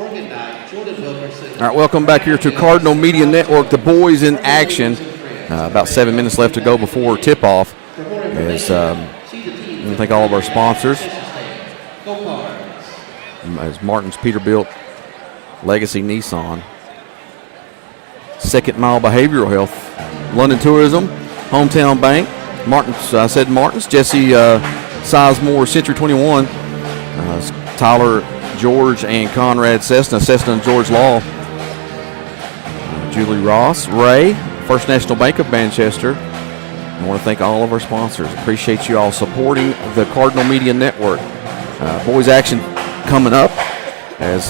All right, welcome back here to Cardinal Media Network. The boys in action. About 7 minutes left to go before tip-off. As I thank all of our sponsors. As Martin's Peterbilt, Legacy Nissan, Second Mile Behavioral Health, London Tourism, Hometown Bank, Martin's, I said Martin's, Jesse Sizemore, Century 21, Tyler George and Conrad Cessna and George Law, Julie Ross, Ray, First National Bank of Manchester. I want to thank all of our sponsors. Appreciate you all supporting the Cardinal Media Network. Boys action coming up as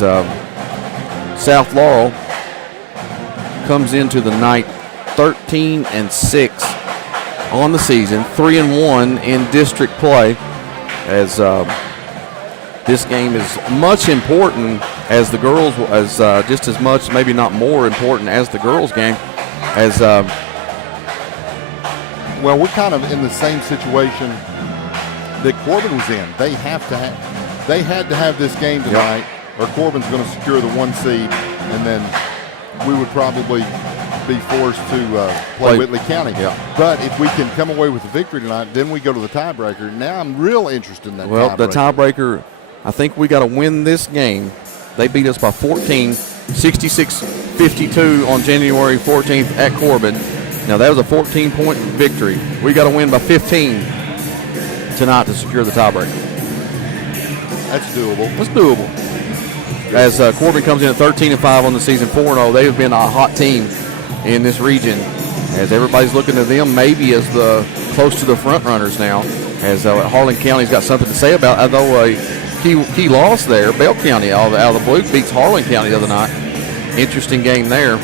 South Laurel comes into the night 13-6 on the season, 3-1 in district play, as this game is much important as the girls, as just as much, maybe not more important as the girls' game. As well, we're kind of in the same situation that Corbin was in. They had to have this game tonight, or Corbin's going to secure the 1 seed, and then we would probably be forced to play Whitley County. Yeah. But if we can come away with a victory tonight, then we go to the tiebreaker. Now I'm real interested in that tiebreaker. The tiebreaker, I think we got to win this game. They beat us by 14, 66-52 on January 14th at Corbin. Now, that was a 14-point victory. We got to win by 15 tonight to secure the tiebreaker. That's doable. That's doable. As Corbin comes in at 13-5 on the season, 4-0, they have been a hot team in this region. As everybody's looking to them, maybe as the close to the front runners now. As Harlan County's got something to say about, although a key loss there. Bell County out of the blue beats Harlan County the other night. Interesting game there.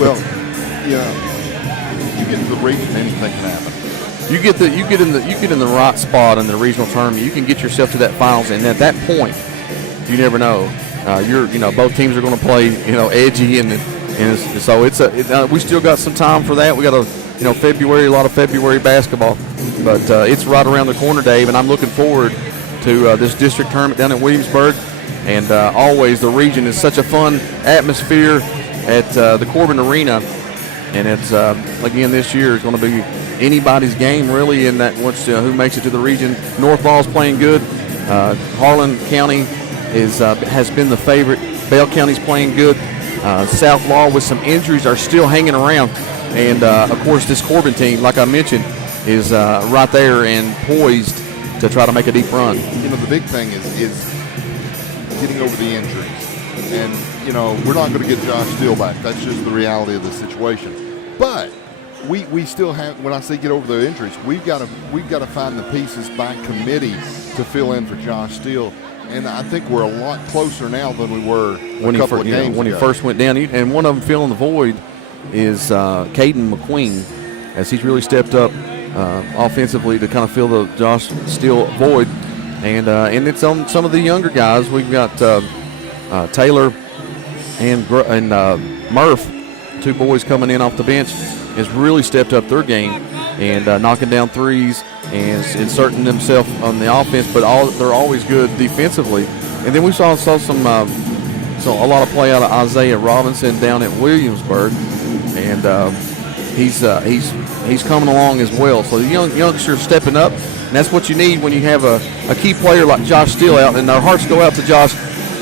Well, yeah, you get to the region, anything can happen. You get in the right spot in the regional tournament. You can get yourself to that finals, and at that point, you never know. Both teams are going to play, edgy, and so we still got some time for that. We got February, a lot of February basketball, but it's right around the corner, Dave, and I'm looking forward to this district tournament down in Williamsburg. And always the region is such a fun atmosphere at the Corbin Arena. And it's, again, this year is going to be anybody's game, really, in that who makes it to the region. North Law's playing good. Harlan County has been the favorite. Bell County's playing good. South Law, with some injuries, are still hanging around. And, of course, this Corbin team, like I mentioned, is right there and poised to try to make a deep run. The big thing is getting over the injuries. And, we're not going to get Josh Steele back. That's just the reality of the situation. But we still have, when I say get over the injuries, we've got to find the pieces by committee to fill in for Josh Steele. And I think we're a lot closer now than we were a couple of games when ago. He first went down. And one of them filling the void is Caden McQueen, as he's really stepped up offensively to kind of fill the Josh Steele void. And it's on some of the younger guys. We've got Taylor and Murph, two boys coming in off the bench, has really stepped up their game and knocking down threes and inserting themselves on the offense, but they're always good defensively. And then we saw some a lot of play out of Isaiah Robinson down at Williamsburg, and he's coming along as well. So the youngsters stepping up, and that's what you need when you have a key player like Josh Steele out. And our hearts go out to Josh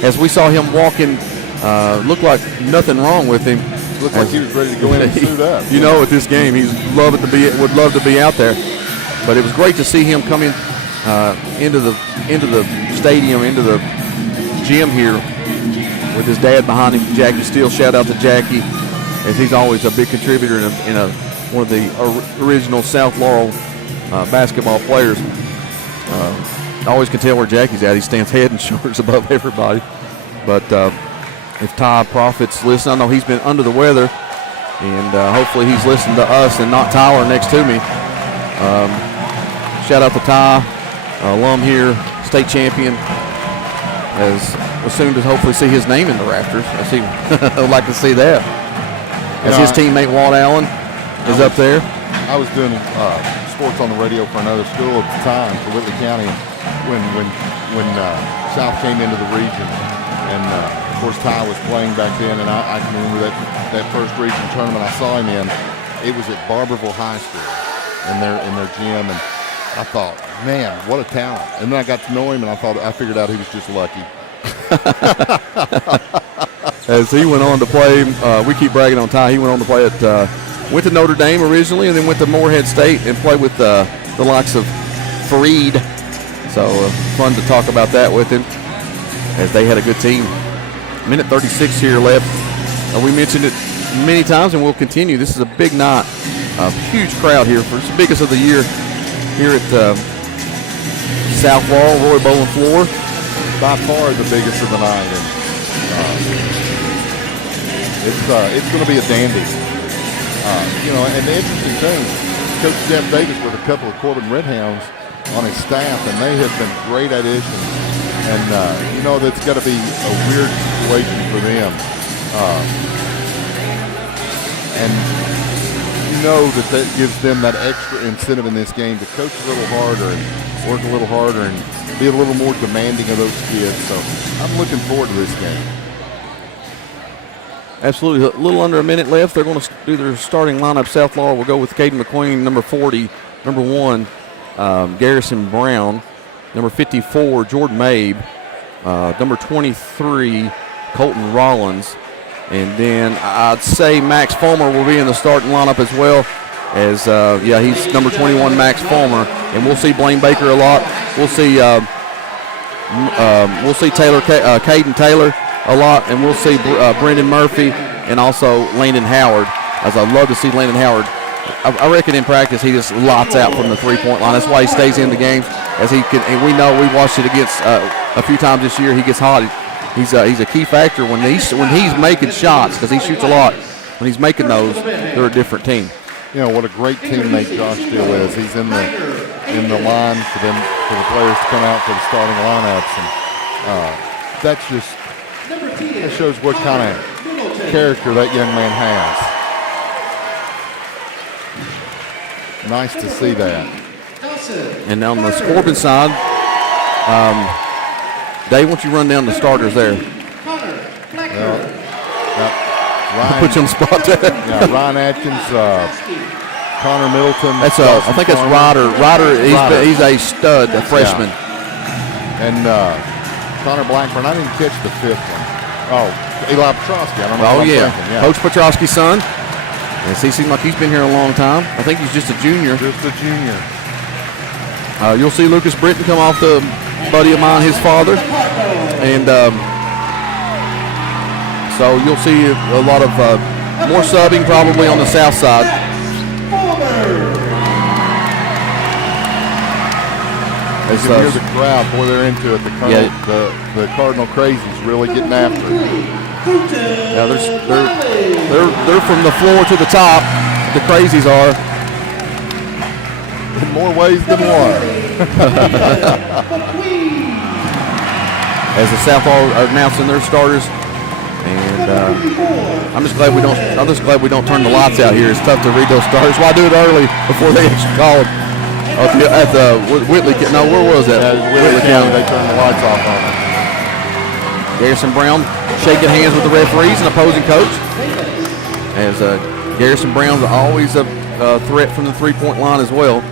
as we saw him walking. Looked like nothing wrong with him. Looked like he was ready to go in and suit up. With this game, would love to be out there. But it was great to see him come in into the stadium, into the gym here with his dad behind him, Jackie Steele. Shout out to Jackie, as he's always a big contributor in one of the original South Laurel basketball players. I always can tell where Jackie's at. He stands head and shoulders above everybody. But if Ty Profits listen, I know he's been under the weather, and hopefully he's listening to us and not Tyler next to me. Shout out to Ty, alum here, state champion. As soon to hopefully see his name in the rafters. I'd like to see that. As his teammate Walt Allen is up there. I was doing sports on the radio for another school at the time for Whitley County when South came into the region. And, of course, Ty was playing back then, and I can remember that first region tournament I saw him in. It was at Barberville High School in their gym, and I thought, man, what a talent. And then I got to know him, and I figured out he was just lucky. As he went on to play, we keep bragging on Ty. He went on to play went to Notre Dame originally, and then went to Morehead State and played with the likes of Fareed. So fun to talk about that with him, as they had a good team. Minute 36 here left. We mentioned it many times, and we'll continue. This is a big night, a huge crowd here. It's the biggest of the year here at South Laurel, Roy Bowling Floor. By far the biggest of the night. And it's going to be a dandy. And the interesting thing, Coach Jeff Davis with a couple of Corbin Redhounds on his staff, and they have been great additions. And that's got to be a weird situation for them. And that gives them that extra incentive in this game to coach a little harder and work a little harder and be a little more demanding of those kids. So I'm looking forward to this game. Absolutely. A little under a minute left. They're going to do their starting lineup. South Laurel will go with Caden McQueen, number 40, number 1, Garrison Brown, number 54, Jordan Mabe, number 23, Colton Rollins, and then I'd say Max Fulmer will be in the starting lineup as well. As he's number 21, Max Fulmer, and we'll see Blaine Baker a lot. We'll see Caden Taylor a lot, and we'll see Brendan Murphy and also Landon Howard. As I love to see Landon Howard. I reckon in practice he just lots out from the three-point line. That's why he stays in the games, as he can. And we know we watched it against a few times this year. He gets hot. He's a key factor when he's making shots, because he shoots a lot. When he's making those, they're a different team. What a great teammate Josh Steele is. He's in the line for the players to come out for the starting lineups, and that shows what kind of character that young man has. Nice to see that. And on the Corbin side, Dave, why don't you run down the starters there? Ryan, put you on the spot there. Ryan Atkins, Connor Middleton. I think that's Ryder. He's a stud, a freshman. Yeah. And Connor Blackburn. I didn't catch the fifth one. Oh, Eli Petrosky. I don't know. Oh, yeah. Coach Petrosky's son. Yes, he seems like he's been here a long time. I think he's just a junior. You'll see Lucas Britton come off the buddy of mine, his father. And so you'll see a lot of more subbing probably on the south side. As you hear the crowd, boy, they're into it. The Cardinal Crazies really getting after it. Yeah, they're from the floor to the top. The Crazies are. In more ways than one. As the South are announcing their starters, and I'm just glad we don't turn the lights out here. It's tough to read those starters. Why do it early before they actually called at the Whitley? No, where was that? Whitley County. They turned the lights off on it. Garrison Brown shaking hands with the referees and opposing coach. As Garrison Brown's always a threat from the three-point line as well.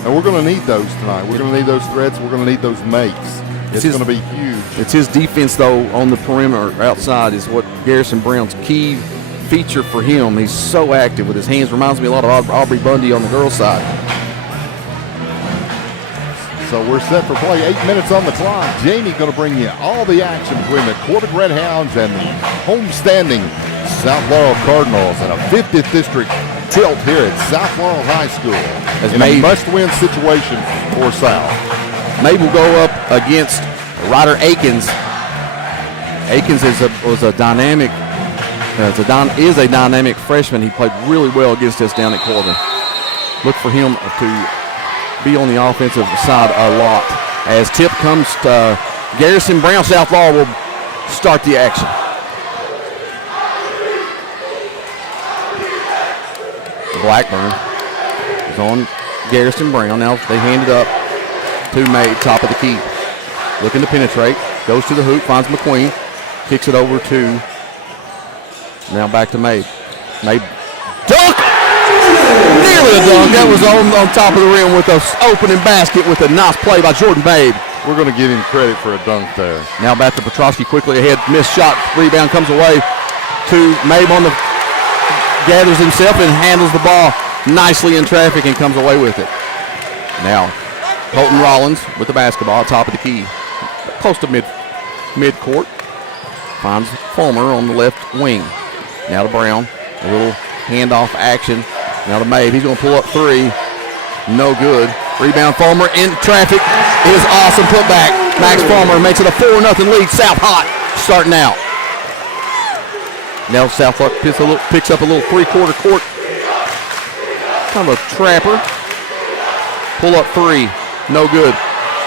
And we're going to need those tonight. We're going to need those threats. We're going to need those makes. It's going to be huge. It's his defense, though, on the perimeter outside is what Garrison Brown's key feature for him. He's so active with his hands. Reminds me a lot of Aubrey Bundy on the girls' side. So we're set for play. 8 minutes on the clock. Jamie going to bring you all the action between the Corbin Redhounds and the homestanding South Laurel Cardinals in a 50th District tilt here at South Laurel High School. As a must-win situation for South. Mabe will go up against Ryder Akins. Akins is a dynamic freshman. He played really well against us down at Corbin. Look for him to be on the offensive side a lot. As tip comes to Garrison Brown, South Laurel will start the action. Blackburn is on Garrison Brown. Now they hand it up to May, top of the key. Looking to penetrate. Goes to the hoop, finds McQueen. Kicks it over to, now back to Mabe. Mabe, dunk! Nearly a dunk. That was on top of the rim with an opening basket with a nice play by Jordan Mabe. We're going to give him credit for a dunk there. Now back to Petrosky quickly ahead. Missed shot. Rebound comes away to Mabe on the, gathers himself and handles the ball nicely in traffic and comes away with it. Now, Colton Rollins with the basketball, top of the key. Close to mid-court. Finds Fulmer on the left wing. Now to Brown. A little handoff action. Now to Mabe. He's going to pull up three. No good. Rebound Fulmer in traffic. Is awesome putback. Max Fulmer makes it a 4-0 lead. South hot starting out. Now South picks up a little three-quarter court. Kind of a trapper. Pull up three. No good.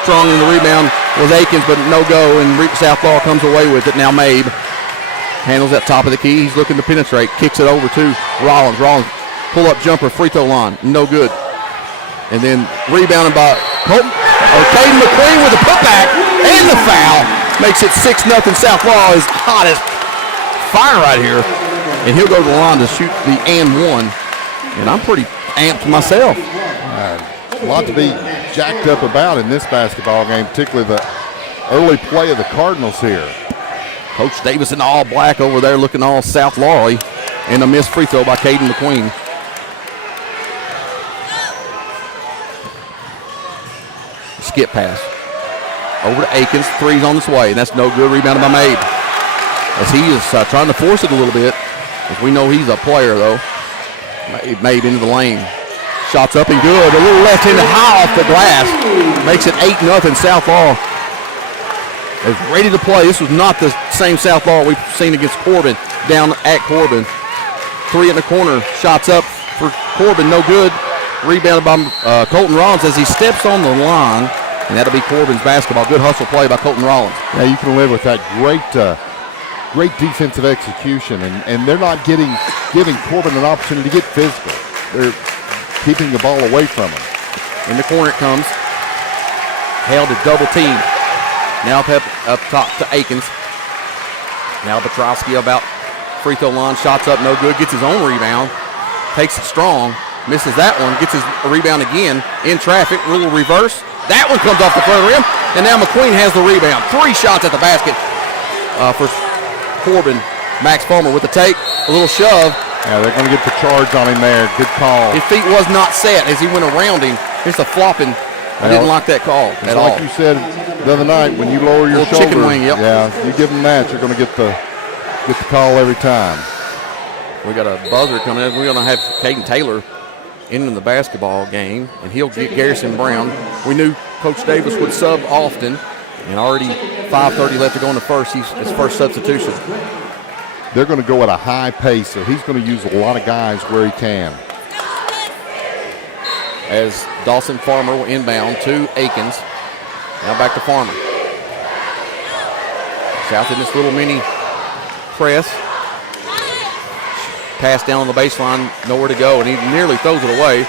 Strong in the rebound was Akins, but no go, and Southlaw comes away with it. Now Mabe handles that top of the key. He's looking to penetrate. Kicks it over to Rollins. Rollins pull up jumper, free throw line. No good. And then rebounded by Caden McQueen with a putback and the foul. Makes it 6-0. Southlaw is hot as fire right here. And he'll go to the line to shoot the and one. And I'm pretty amped myself. A lot to be jacked up about in this basketball game, particularly the early play of the Cardinals here. Coach Davis in all black over there looking all South Lawry. And a missed free throw by Caden McQueen. Skip pass. Over to Akins. Three's on its way. And that's no good. Rebounded by Mabe. As he is trying to force it a little bit. As we know he's a player, though. Mabe into the lane. Shots up and good. A little left-handed high off the glass. Makes it 8-0. Southlaw is ready to play. This was not the same Southlaw we've seen against Corbin down at Corbin. Three in the corner. Shots up for Corbin. No good. Rebounded by Colton Rollins as he steps on the line. And that'll be Corbin's basketball. Good hustle play by Colton Rollins. Yeah, you can live with that great defensive execution. And they're not giving Corbin an opportunity to get physical. They're keeping the ball away from him. In the corner it comes. Held to double team. Now up top to Akins. Now Petrosky about free throw line. Shots up, no good. Gets his own rebound. Takes it strong. Misses that one. Gets his rebound again. In traffic. Little reverse. That one comes off the front of the rim. And now McQueen has the rebound. 3 shots at the basket for Corbin. Max Fulmer with the take. A little shove. Yeah, they're going to get the charge on him there. Good call. His feet was not set as he went around him. Just a flopping. I didn't like that call at all. Like you said the other night, when you lower your shoulder, chicken wing, yep. Yeah, you give them that, you're going to get the call every time. We got a buzzer coming in. We're going to have Caden Taylor in the basketball game, and he'll get Garrison Brown. We knew Coach Davis would sub often, and already 5:30 left to go in the first. His first substitution. They're going to go at a high pace, so he's going to use a lot of guys where he can. As Dawson Farmer will inbound to Akins. Now back to Farmer. South in this little mini press. Pass down on the baseline, nowhere to go, and he nearly throws it away.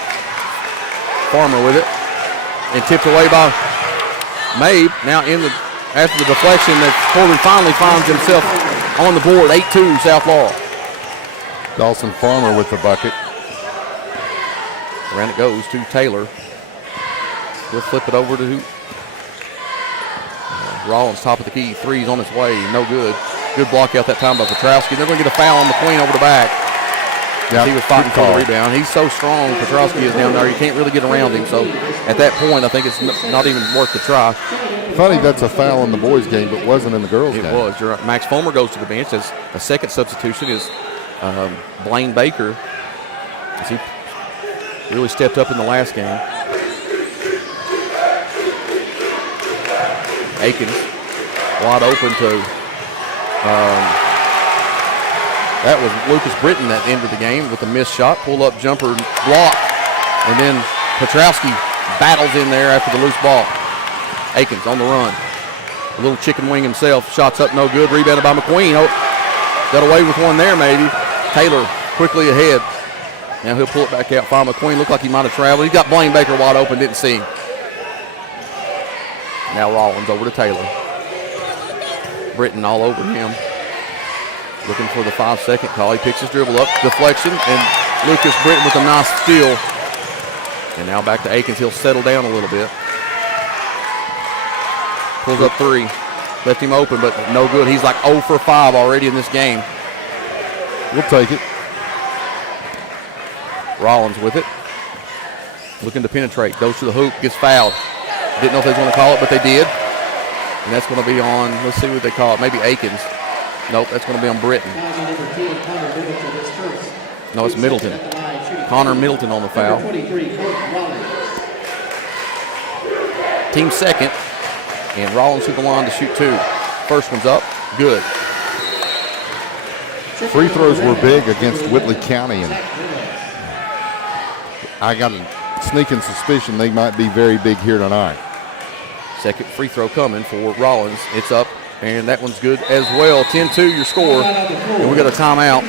Farmer with it, and tipped away by Mabe. Now after the deflection, that Corbin finally finds himself on the board. 8-2 Southlaw. Dawson Farmer with the bucket. Around it goes to Taylor. He'll flip it over to Rollins, top of the key. Three's on its way, no good. Good block out that time by Petrosky. They're going to get a foul on McQueen over the back. He was fighting for the rebound. He's so strong, Petrosky is down there. You can't really get around him. So at that point, I think it's not even worth the try. Funny that's a foul in the boys' game, but wasn't in the girls' game. It was. You're right. Max Fulmer goes to the bench. As a second substitution is Blaine Baker. As he really stepped up in the last game. Akins wide open to that was Lucas Britton that ended the game with a missed shot, pull-up jumper, block, and then Petrosky battles in there after the loose ball. Akins on the run. A little chicken wing himself, shots up, no good, rebounded by McQueen. Oh, got away with one there maybe. Taylor quickly ahead. Now he'll pull it back out, find McQueen, looked like he might have traveled. He's got Blaine Baker wide open, didn't see him. Now Rollins over to Taylor. Britton all over him. Looking for the 5-second call. He picks his dribble up, deflection, and Lucas Britton with a nice steal. And now back to Akins. He'll settle down a little bit. Pulls up 3. Left him open, but no good. He's like 0 for 5 already in this game. We'll take it. Rollins with it. Looking to penetrate. Goes to the hoop. Gets fouled. Didn't know if they was going to call it, but they did. And that's going to be on, let's see what they call it. Maybe Akins. Nope, that's going to be on Britton. No, it's Middleton. Connor Middleton on the foul. Team second. And Rollins to the line to shoot 2. First one's up. Good. Free throws were big against Whitley County, and I got a sneaking suspicion they might be very big here tonight. Second free throw coming for Rollins. It's up, and that one's good as well. 10-2 your score, and we got a timeout,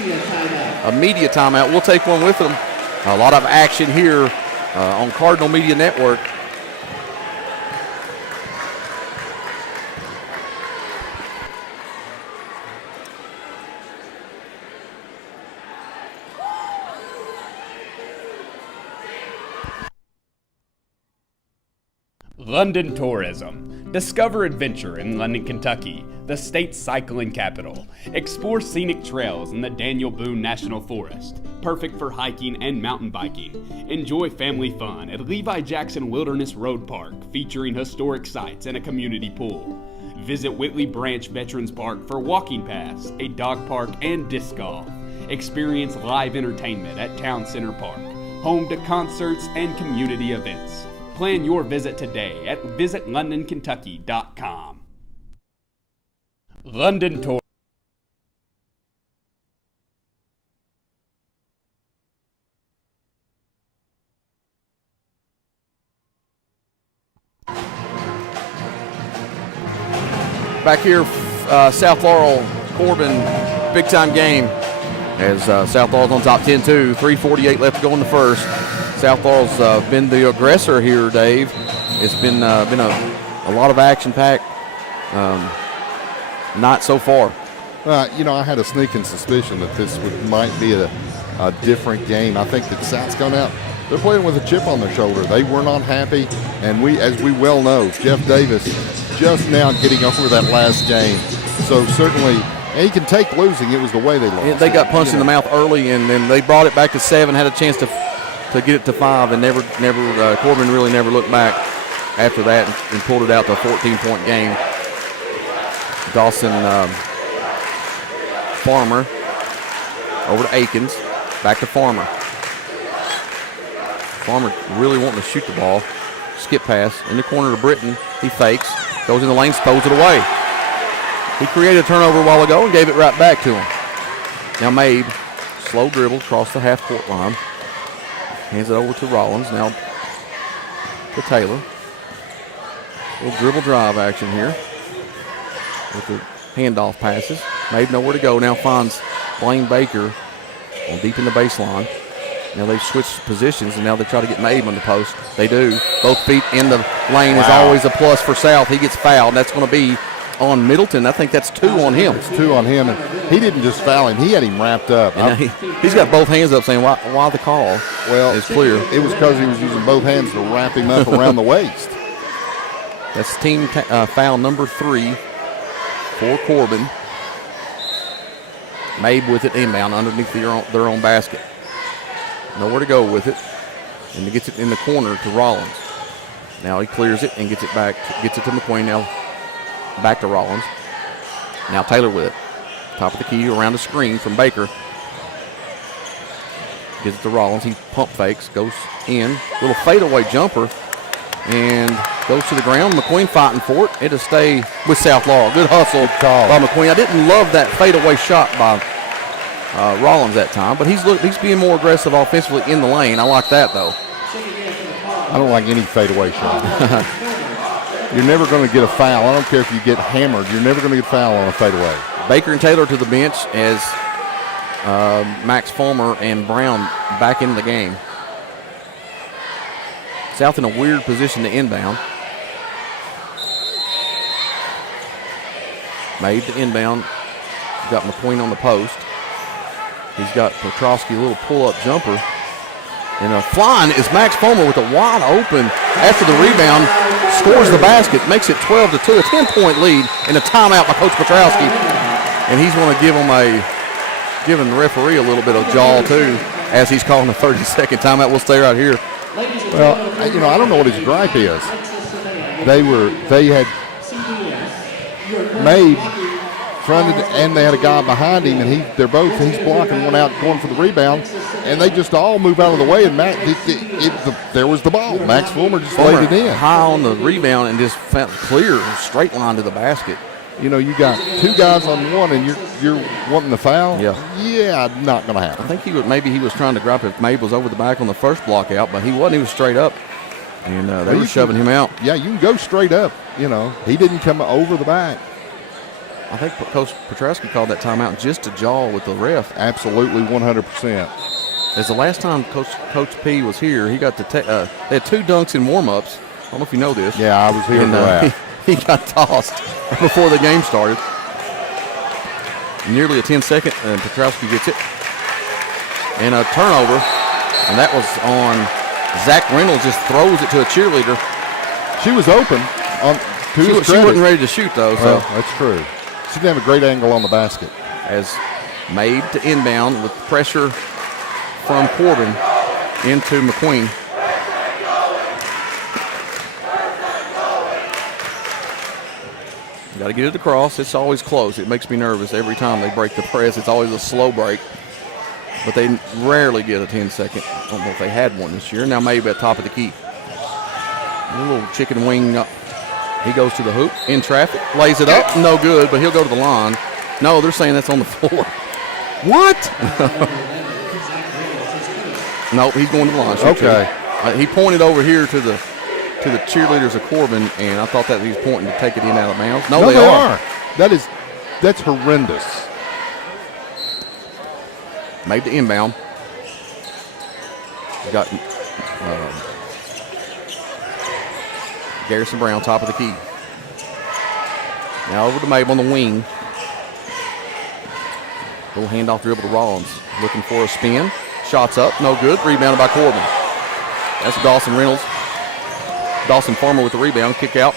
a media timeout. We'll take one with them. A lot of action here on Cardinal Media Network. London Tourism. Discover adventure in London, Kentucky, the state's cycling capital. Explore scenic trails in the Daniel Boone National Forest, perfect for hiking and mountain biking. Enjoy family fun at Levi Jackson Wilderness Road Park, featuring historic sites and a community pool. Visit Whitley Branch Veterans Park for walking paths, a dog park, and disc golf. Experience live entertainment at Town Center Park, home to concerts and community events. Plan your visit today at visitlondonkentucky.com. London Tour. Back here, South Laurel, Corbin, big time game as South Laurel's on top 10-2, 3:48 left to go in the first. South Laurel's been the aggressor here, Dave. It's been a lot of action-packed night so far. I had a sneaking suspicion that this might be a different game. I think that South's gone out. They're playing with a chip on their shoulder. They were not happy, and as we well know, Jeff Davis just now getting over that last game. So certainly, and he can take losing. It was the way they lost. Yeah, they got punched in the mouth early, and then they brought it back to 7, had a chance to get it to 5, and Corbin really never looked back after that and pulled it out to a 14-point game. Dawson Farmer over to Akins, back to Farmer. Farmer really wanting to shoot the ball. Skip pass in the corner to Britton. He fakes, goes in the lane, throws it away. He created a turnover a while ago and gave it right back to him. Now Mabe, slow dribble across the half-court line. Hands it over to Rollins, now to Taylor. Little dribble drive action here with the handoff passes. Mabe nowhere to go, now finds Blaine Baker deep in the baseline. Now they've switched positions, and now they try to get Mabe on the post. They do. Both feet in the lane is always a plus for South. He gets fouled, and that's going to be on Middleton. I think that's 2 on him. It's 2 on him, and he didn't just foul him. He had him wrapped up. He's got both hands up saying, why the call? Well, it's clear. It was because he was using both hands to wrap him up around the waist. That's team foul number 3 for Corbin. Mabe with it inbound underneath their own basket. Nowhere to go with it. And he gets it in the corner to Rollins. Now he clears it and gets it back. Gets it to McQueen. Now back to Rollins. Now Taylor with it. Top of the key around the screen from Baker. Gives it to Rollins. He pump fakes. Goes in. Little fadeaway jumper. And goes to the ground. McQueen fighting for it. It'll stay with South Laurel. Good hustle by McQueen. I didn't love that fadeaway shot by Rollins that time, but he's being more aggressive offensively in the lane. I like that, though. I don't like any fadeaway shot. You're never going to get a foul. I don't care if you get hammered. You're never going to get a foul on a fadeaway. Baker and Taylor to the bench as Max Fulmer and Brown back into the game. South in a weird position to inbound. Made the inbound. He's got McQueen on the post. He's got Petrosky, a little pull-up jumper. And flying is Max Fulmer with a wide open after the rebound. Scores the basket, makes it 12-2, a 10-point lead, and a timeout by Coach Petrosky. And he's going to giving the referee a little bit of jaw too, as he's calling a 30-second timeout. We'll stay right here. Well, I don't know what his gripe is. They had made fronted, and they had a guy behind him, and he's blocking one out, going for the rebound, and they just all move out of the way, and there was the ball. Max Fulmer just laid it in. High on the rebound and just found clear, straight line to the basket. You got two guys on one, and you're wanting the foul. Yeah, not going to happen. I think he was trying to grab if Mabe was over the back on the first block out, but he wasn't. He was straight up, and they were shoving him out. Yeah, you can go straight up. He didn't come over the back. I think Coach Petrosky called that timeout just to jaw with the ref. Absolutely, 100%. As the last time Coach P was here, he got they had two dunks in warm-ups. I don't know if you know this. Yeah, I was here for that. He got tossed before the game started. Nearly a 10-second, and Petrosky gets it. And a turnover, and that was on Zach Reynolds. Just throws it to a cheerleader. She was open. She wasn't ready to shoot, though. So that's true. She didn't have a great angle on the basket. As made to inbound with pressure from Corbin into McQueen. Got to get it across. It's always close. It makes me nervous every time they break the press. It's always a slow break. But they rarely get a 10-second. I don't know if they had one this year. Now maybe at top of the key. A little chicken wing up. He goes to the hoop in traffic, lays it up, no good, but he'll go to the line. No, they're saying that's on the floor. What? Nope, he's going to the line. Okay. He pointed over here to the cheerleaders of Corbin, and I thought that he was pointing to take it in out of bounds. No, they are. That's horrendous. Made the inbound. Got Garrison Brown, top of the key. Now over to Mabe on the wing. Little handoff dribble to Rollins. Looking for a spin. Shots up, no good. Rebounded by Corbin. That's Dawson Reynolds. Dawson Farmer with the rebound. Kick out.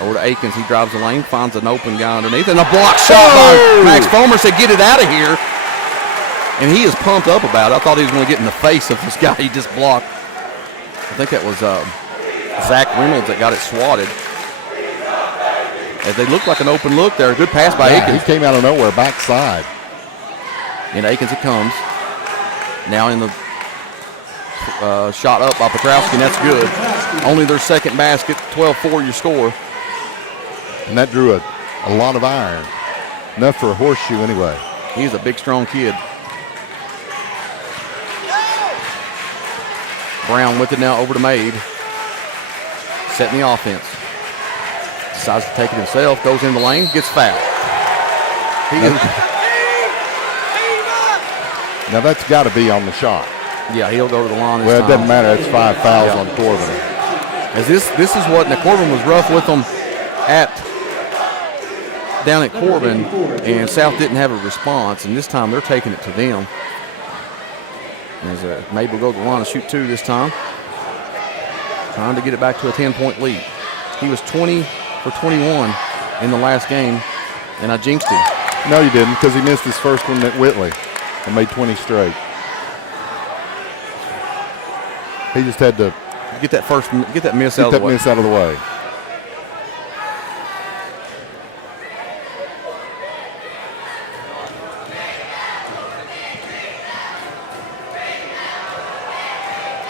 Over to Akins. He drives the lane, finds an open guy underneath, and a block shot by Max Fulmer. Said, get it out of here. And he is pumped up about it. I thought he was going to get in the face of this guy he just blocked. I think that was Zach Reynolds that got it swatted. As they looked like an open look there. A good pass by Akins. He came out of nowhere, backside. And Akins it comes. Now in the shot up by Petrosky, and that's good. Only their second basket, 12-4 your score. And that drew a lot of iron. Enough for a horseshoe anyway. He's a big, strong kid. Brown with it now over to Made. Setting the offense. Decides to take it himself, goes in the lane, gets fouled. Now that's got to be on the shot. Yeah, he'll go to the line this time. Well, it doesn't matter. It's 5 fouls on Corbin. As this is what Corbin was rough with them down at Corbin, and South didn't have a response, and this time they're taking it to them. As Mabe will go to the line and shoot 2 this time. Trying to get it back to a 10-point lead. He was 20 for 21 in the last game, and I jinxed him. No, you didn't, because he missed his first one at Whitley and made 20 straight. He just had to get that miss out of the way.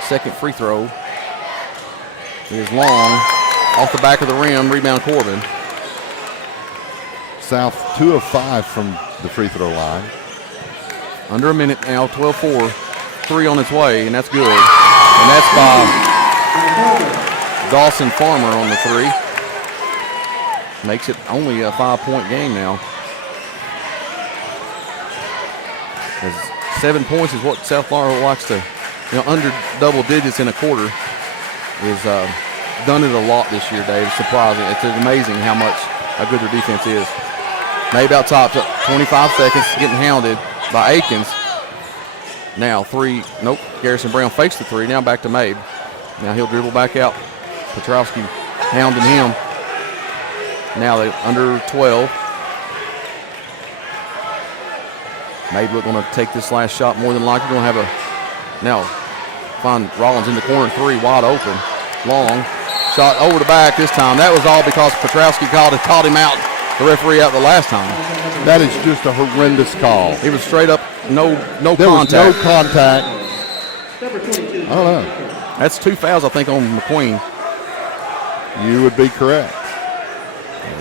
Second free throw is long, off the back of the rim, rebound Corbin. South 2 of 5 from the free throw line. Under a minute now, 12-4, 3 on its way, and that's good. And that's by Dawson Farmer on the 3. Makes it only a 5-point game now. As 7 points is what South Florida likes to, under double digits in a quarter is done it a lot this year, Dave. It's surprising. It's amazing how good their defense is. Mabe out top, 25 seconds, getting hounded by Akins. Now nope, Garrison Brown fakes the three, now back to Mabe. Now he'll dribble back out. Petrowski hounding him. Now they under 12. Mabe going to take this last shot more than likely. Going to have now find Rollins in the corner, three wide open. Long shot over the back this time. That was all because Petrowski called him out, the referee out the last time. That is just a horrendous call. It was straight up no There was contact. no contact. I don't know. That's 2 fouls, I think, on McQueen. You would be correct.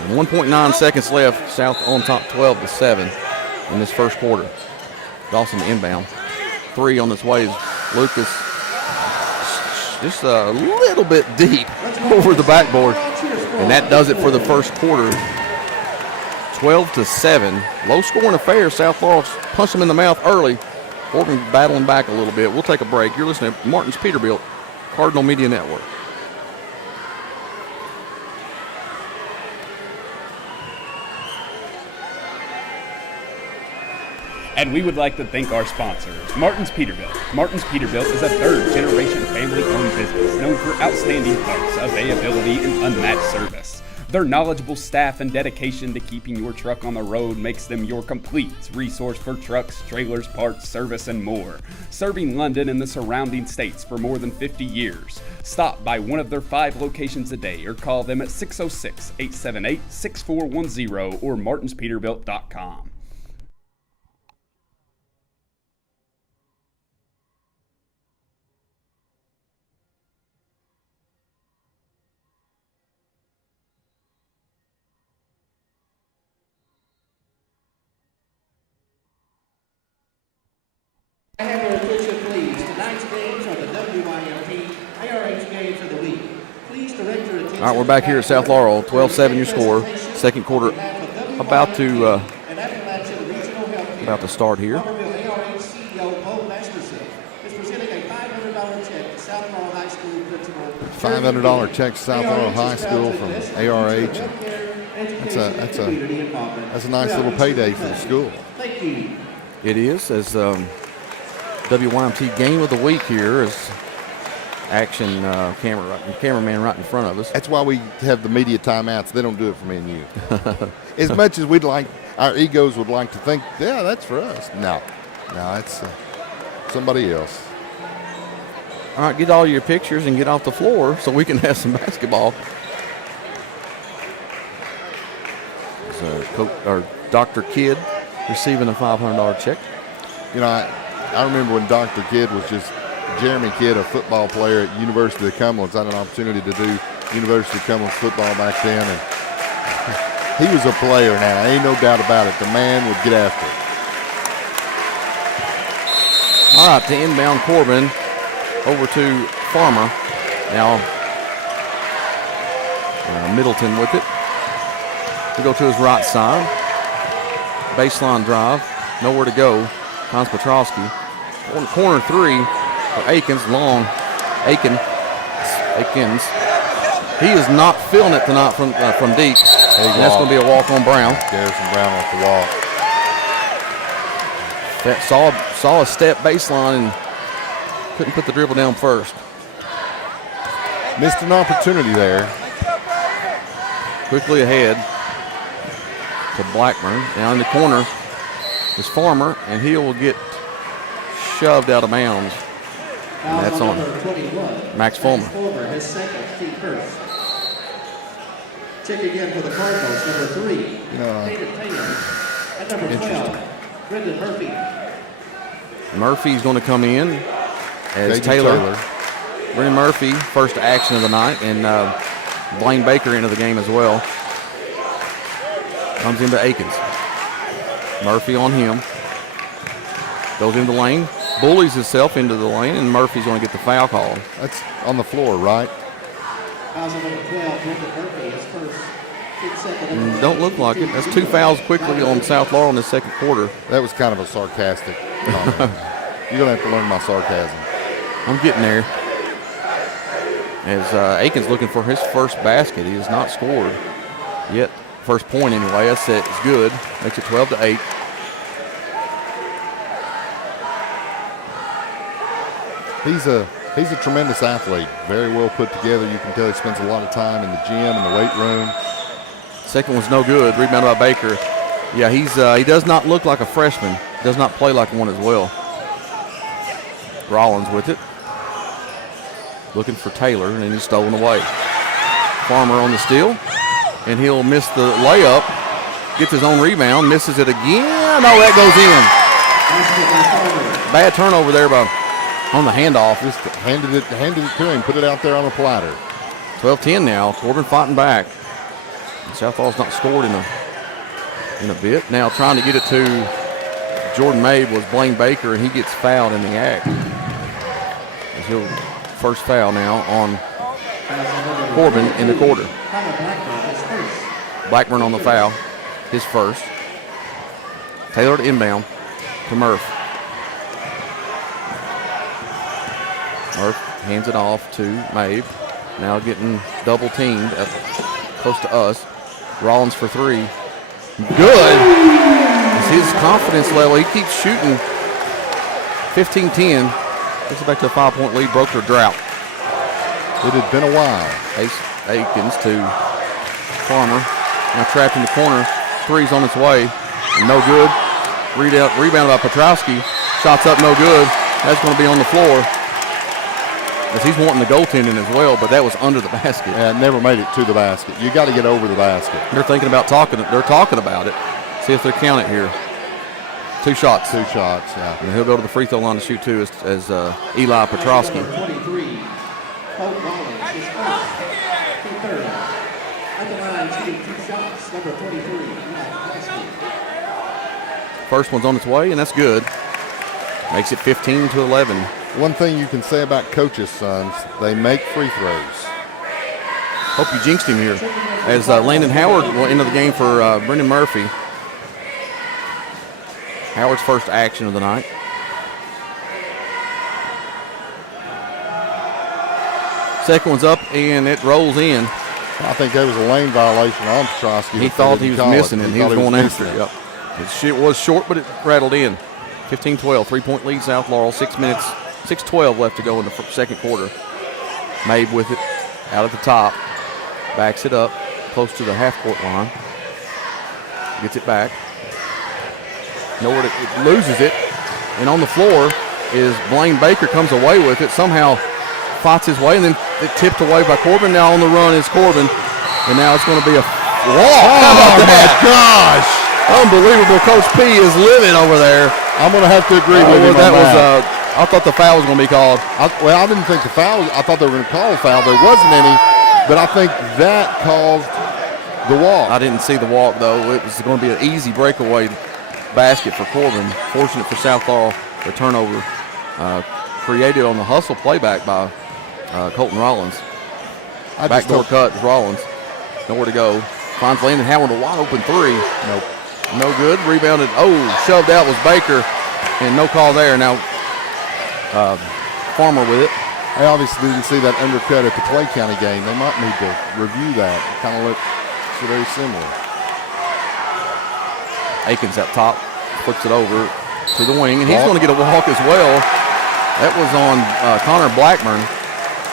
1.9 seconds left. South on top 12-7 in this first quarter. Dawson inbound. Three on its way. Lucas just a little bit deep over the backboard. And that does it for the first quarter. 12-7. Low scoring affair. South Laurel punched them in the mouth early. Corbin battling back a little bit. We'll take a break. You're listening to Martin's Peterbilt, Cardinal Media Network. And we would like to thank our sponsors, Martin's Peterbilt. Martin's Peterbilt is a third-generation family-owned business known for outstanding parts, availability, and unmatched service. Their knowledgeable staff and dedication to keeping your truck on the road makes them your complete resource for trucks, trailers, parts, service, and more. Serving London and the surrounding states for more than 50 years. Stop by one of their 5 locations a day or call them at 606-878-6410 or martinspeterbilt.com. I have your attention, please. Tonight's games are the WYMT IRH games of the week. Please direct your attention. All right, we're back here at South Laurel. 12-7 your score. Second quarter about to start here. ARH CEO Paul Masterson is presenting a $500 check to South Laurel High School principal. $500 check to South Laurel High School from ARH. That's a nice little payday for the school. Thank you. It is, as WYMT game of the week here is action cameraman right in front of us. That's why we have the media timeouts. They don't do it for me and you. As much as we'd like, our egos would like to think, yeah, that's for us. No, it's somebody else. All right, get all your pictures and get off the floor so we can have some basketball. So, Dr. Kidd receiving a $500 check. You know, I remember when Dr. Kidd was just Jeremy Kidd, a football player at University of Cumberland. I had an opportunity to do University of Cumberland football back then, and he was a player now. Ain't no doubt about it. The man would get after it. All right, to inbound Corbin over to Farmer. Now Middleton with it. We go to his right side. Baseline drive. Nowhere to go. Hans Petrowski. Corner three for Akins. Long. Akins. He is not feeling it tonight from deep. And that's going to be a walk on Brown. Garrison Brown off the wall. That saw a step baseline and couldn't put the dribble down first. Missed an opportunity there. Quickly ahead to Blackburn. Now in the corner is Farmer, and he will get shoved out of bounds. And that's on Max Fulmer. His second, Steve Hurst. Check again for the Cardinals, number 3, Peter Taylor. At number 12, Brendan Murphy. Murphy's going to come in as Taylor. Brendan Murphy, first action of the night, and Blaine Baker into the game as well. Comes into Akins. Murphy on him. Goes into the lane. Bullies himself into the lane, and Murphy's going to get the foul call. That's on the floor, right? Fouls on number 12, Brendan Murphy, his first. Don't look like it. That's 2 fouls quickly on South Laurel in the second quarter. That was kind of a sarcastic comment. You're going to have to learn my sarcasm. I'm getting there. As Akins looking for his first basket. He has not scored yet First point anyway. That set is good. Makes it 12-8. He's a tremendous athlete. Very well put together. You can tell he spends a lot of time in the gym and the weight room. Second one's no good. Rebounded by Baker. Yeah, he does not look like a freshman. Does not play like one as well. Rollins with it. Looking for Taylor, and then he's stolen away. Farmer on the steal, and he'll miss the layup. Gets his own rebound, misses it again. Oh, that goes in. Bad turnover there on the handoff. Just handed it to him, put it out there on a platter. 12-10 now. Corbin fighting back. Southall's not scored in a bit. Now trying to get it to Jordan Mabe was Blaine Baker, and he gets fouled in the act. He'll first foul now on Corbin in the quarter. Blackburn on the foul, his first. Taylor to inbound to Murph. Murph hands it off to Mabe. Now getting double teamed close to us. Rollins for three. Good. It's his confidence level. He keeps shooting. 15-10. Gets it back to a 5-point lead. Broke their drought. It had been a while. Akins to Farmer. Now trapped in the corner. Three's on its way. No good. Rebounded by Petrowski. Shots up, no good. That's going to be on the floor. As he's wanting the goaltending as well, but that was under the basket. Yeah, never made it to the basket. You got to get over the basket. They're thinking about they're talking about it. See if they count it here. Two shots, yeah. And he'll go to the free throw line to shoot two as Eli Petrowski. Number 23, Hope Rollins is first. He third. At the line, shooting 2 shots. Number 23, Eli Petrowski. First one's on its way, and that's good. Makes it 15-11. One thing you can say about coaches' sons, they make free throws. Hope you jinxed him here. As Landon Howard will enter the game for Brendan Murphy. Howard's first action of the night. Second one's up, and it rolls in. I think there was a lane violation on Petrowski. He thought he was missing it, and he was going after it. Yep. It was short, but it rattled in. 15-12, 3-point lead, South Laurel. 6:12 left to go in the second quarter. Mabe with it, out at the top. Backs it up, close to the half-court line. Gets it back. Nowhere it loses it. And on the floor is Blaine Baker, comes away with it. Somehow fights his way, and then it tipped away by Corbin. Now on the run is Corbin. And now it's going to be a walk. How about that? Gosh! Unbelievable. Coach P is living over there. I'm going to have to agree with him on that. I thought the foul was going to be called. I didn't think the foul. I thought they were going to call a foul. There wasn't any, but I think that caused the walk. I didn't see the walk, though. It was going to be an easy breakaway basket for Corbin. Fortunate for South Laurel, the turnover created on the hustle playback by Colton Rollins. Backdoor cut is Rollins. Nowhere to go. Finds Landon Howard a wide open three. Nope. No good. Rebounded. Shoved out was Baker. And no call there. Now Farmer with it. I obviously didn't see that undercut at the Clay County game. They might need to review that. It kind of looks very similar. Akins up top. Flips it over to the wing. And he's going to get a walk as well. That was on Connor Blackburn.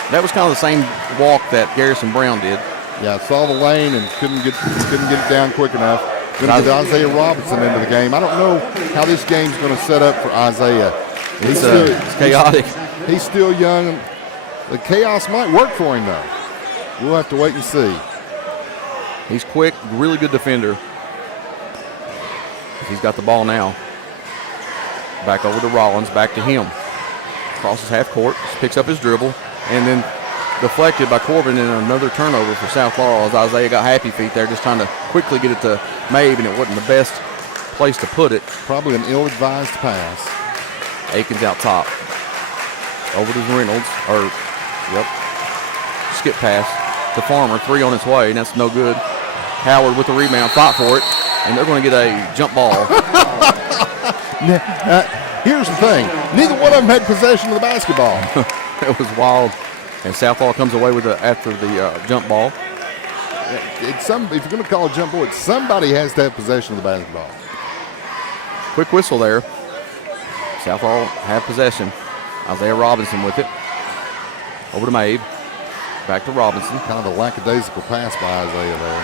That was kind of the same walk that Garrison Brown did. Yeah, saw the lane and couldn't get it down quick enough. Going to get Isaiah Robinson into the game. I don't know how this game's going to set up for Isaiah. It's chaotic. He's still young. The chaos might work for him, though. We'll have to wait and see. He's quick, really good defender. He's got the ball now. Back over to Rollins, back to him. Crosses half court, picks up his dribble, and then deflected by Corbin in another turnover for South Laurel as Isaiah got happy feet there, just trying to quickly get it to Mabe, and it wasn't the best place to put it. Probably an ill-advised pass. Akins out top. Over to Reynolds, skip pass to Farmer, three on its way, and that's no good. Howard with the rebound, fought for it, and they're going to get a jump ball. Here's the thing. Neither one of them had possession of the basketball. It was wild. And Southall comes away with after the jump ball. if you're going to call a jump ball, somebody has to have possession of the basketball. Quick whistle there. South Laurel have possession. Isaiah Robinson with it. Over to Mabe. Back to Robinson. Kind of a lackadaisical pass by Isaiah there.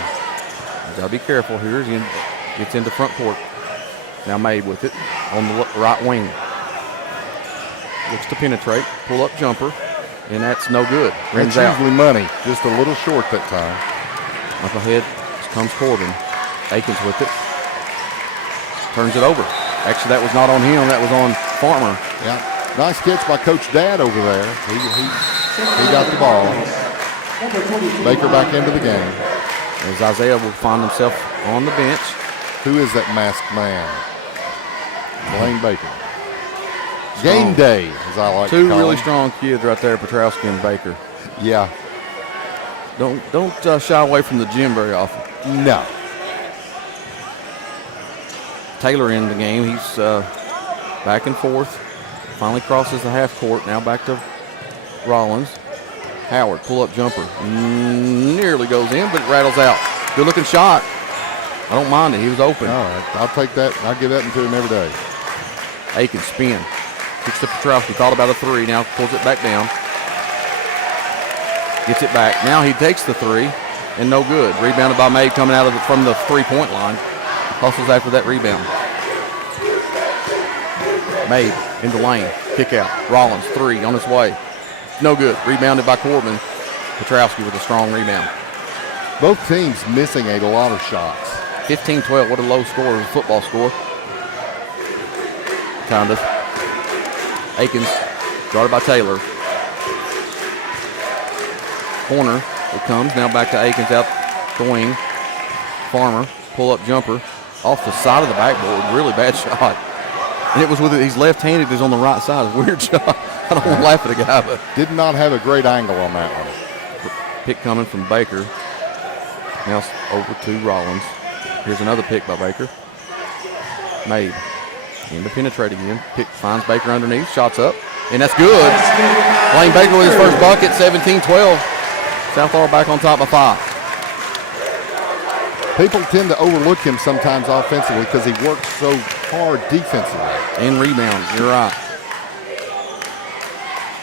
Got to be careful here. He gets into front court. Now Mabe with it on the right wing. Looks to penetrate. Pull-up jumper. And that's no good. Rings That's out. usually money. Just a little short that time. Up ahead comes Corbin. Akins with it. Turns it over. Actually, that was not on him. That was on Farmer. Yeah. Nice catch by Coach Dad over there. He got the ball. Baker back into the game. As Isaiah will find himself on the bench. Who is that masked man? Blaine Baker. Game day, as I like to Two call really him. strong kids right there, Petrowski and Baker. Yeah. Don't shy away from the gym very often. No. Taylor in the game. He's back and forth. Finally crosses the half court. Now back to Rollins. Howard, pull-up jumper. Nearly goes in, but it rattles out. Good looking shot. I don't mind it. He was open. All right. I'll take that. I'll give that to him every day. Aiken spin. Kicks to Petrowski. Thought about a three. Now pulls it back down. Gets it back. Now he takes the three, and no good. Rebounded by May coming out from the three-point line. Hustles after that rebound. May into lane. Kick out. Rollins, three on his way. No good. Rebounded by Corbin. Petrowski with a strong rebound. Both teams missing a lot of shots. 15-12. What a low score. Football score. Kind of. Akins, guarded by Taylor. Corner, it comes. Now back to Akins out the wing. Farmer, pull-up jumper. Off the side of the backboard. Really bad shot. And it was with it. He's left-handed. He's on the right side. It's a weird shot. I don't want to laugh at the guy, but. Did not have a great angle on that one. Pick coming from Baker. Now over to Rollins. Here's another pick by Baker. Made. Into penetrate again. Pick finds Baker underneath. Shots up. And that's good. Blaine Baker with his first bucket. 17-12. South Laurel back on top by 5. People tend to overlook him sometimes offensively because he works so hard defensively. And rebounds. You're right.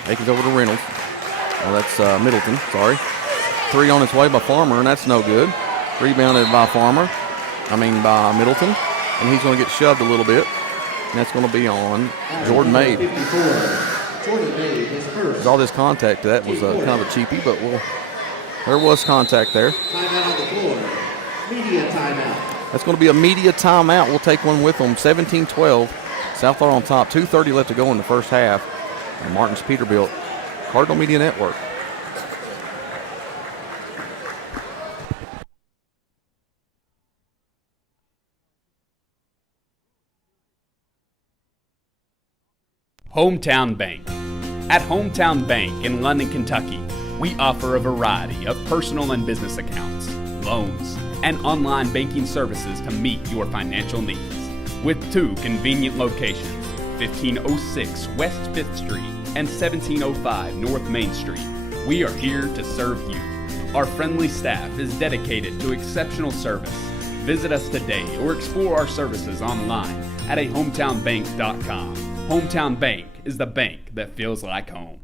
Akins over to Reynolds. Oh, that's Middleton. Sorry. Three on its way by Farmer, and that's no good. Rebounded by by Middleton. And he's going to get shoved a little bit. And that's going to be on Jordan Mabe. There's all this contact. That was kind of a cheapie, but there was contact there. Timeout on the floor. Media timeout. That's going to be a media timeout. We'll take one with them. 17-12. South Laurel on top. 2:30 left to go in the first half. And Martin's Peterbilt, Cardinal Media Network. Hometown Bank. At Hometown Bank in London, Kentucky, we offer a variety of personal and business accounts, loans, and online banking services to meet your financial needs. With 2 convenient locations, 1506 West 5th Street and 1705 North Main Street, we are here to serve you. Our friendly staff is dedicated to exceptional service. Visit us today or explore our services online at hometownbank.com. Hometown Bank is the bank that feels like home.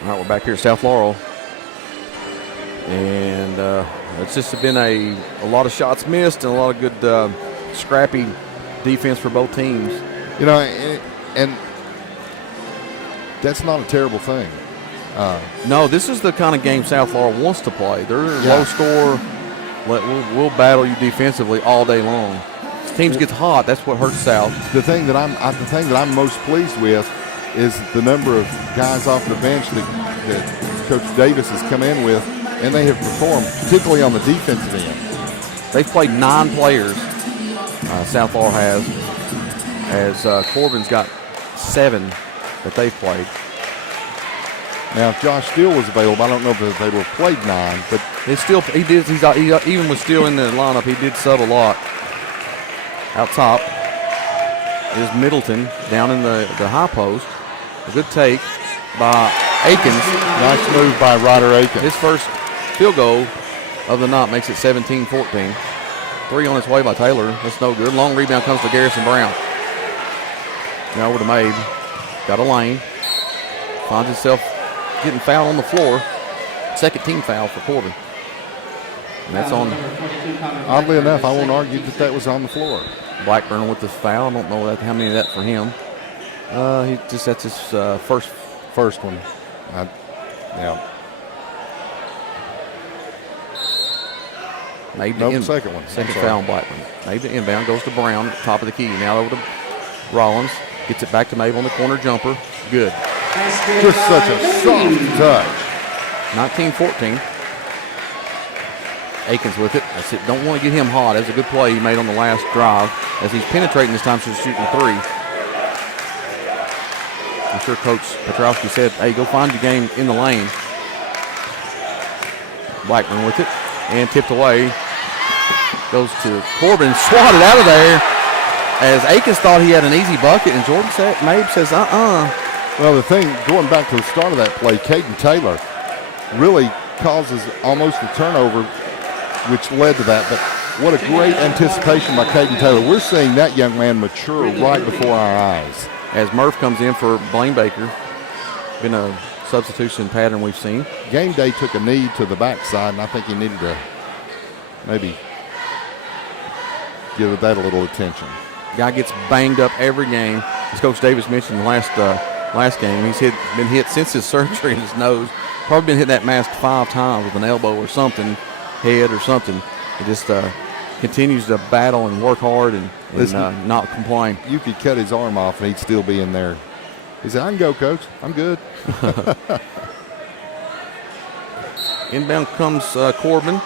All right, we're back here at South Laurel. And it's just been a lot of shots missed and a lot of good scrappy defense for both teams. You know, and that's not a terrible thing. No, this is the kind of game South Laurel wants to play. They're low score. We'll battle you defensively all day long. If teams get hot, that's what hurts South. The thing that I'm most pleased with is the number of guys off the bench that Coach Davis has come in with, and they have performed, particularly on the defensive end. They've played 9 players, South Laurel has, as Corbin's got 7 that they've played. Now, if Josh Steele was available, I don't know if they were played 9, but It's still he even was still in the lineup. He did sub a lot. Out top is Middleton down in the high post. A good take by Akins. nice move by Ryder Akins. His first field goal of the night makes it 17-14. 3 on its way by Taylor. That's no good. Long rebound comes to Garrison Brown. Now over to Mabe. Got a lane. Finds himself getting fouled on the floor. Second team foul for Corbin. And that's on. Oddly enough, I won't argue that was on the floor. Blackburn with the foul. I don't know how many of that for him. That's his First one. Yeah. Maybe Nope, second one. Second I'm sorry. foul on Blackburn. Maybe inbound goes to Brown, top of the key. Now over to Rollins. Gets it back to Mabe on the corner jumper. Good. Just such a soft touch. 19-14. Akins with it. That's it. Don't want to get him hot. That's a good play he made on the last drive as he's penetrating this time, so he's shooting 3. I'm sure Coach Petrowski said, hey, go find your game in the lane. Blackburn with it and tipped away. Goes to Corbin, swatted out of there as Akins thought he had an easy bucket, and Jordan said, Mabe says, Well, the thing, going back to the start of that play, Caden Taylor really causes almost a turnover, which led to that. But what a great anticipation by Caden Taylor. We're seeing that young man mature right before our eyes. As Murph comes in for Blaine Baker. Been a substitution pattern we've seen. Game Day took a knee to the backside, and I think he needed to maybe give that a little attention. Guy gets banged up every game. As Coach Davis mentioned last game, he's been hit since his surgery in his nose. Probably been hit that mask 5 times with an elbow or something, head or something. He just continues to battle and work hard and not complain. You could cut his arm off and he'd still be in there. He said, I can go, Coach. I'm good. Inbound comes Corbin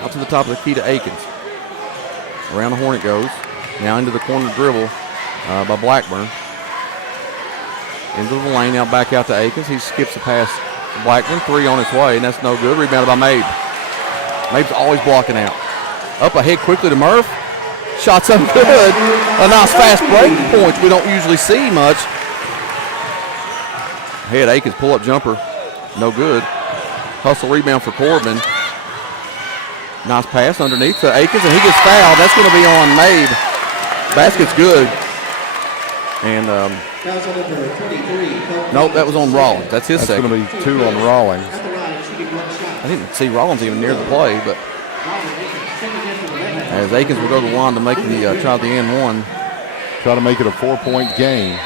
out to the top of the key to Akins. Around the horn it goes. Now into the corner dribble by Blackburn. Into the lane, now back out to Akins. He skips the pass to Blackburn. 3 on its way, and that's no good. Rebounded by Mabe. Mabe's always blocking out. Up ahead quickly to Murph. Shots up good. A nice fast break point we don't usually see much. Ahead Akins, pull-up jumper. No good. Hustle rebound for Corbin. Nice pass underneath to Akins, and he gets fouled. That's going to be on Mabe. Basket's good. And nope, that was on Rollins. That's his second. That's going to be 2 on Rollins. I didn't see Rollins even near the play, but as Akins will go to the line to make the try the end one. Try to make it a 4-point game.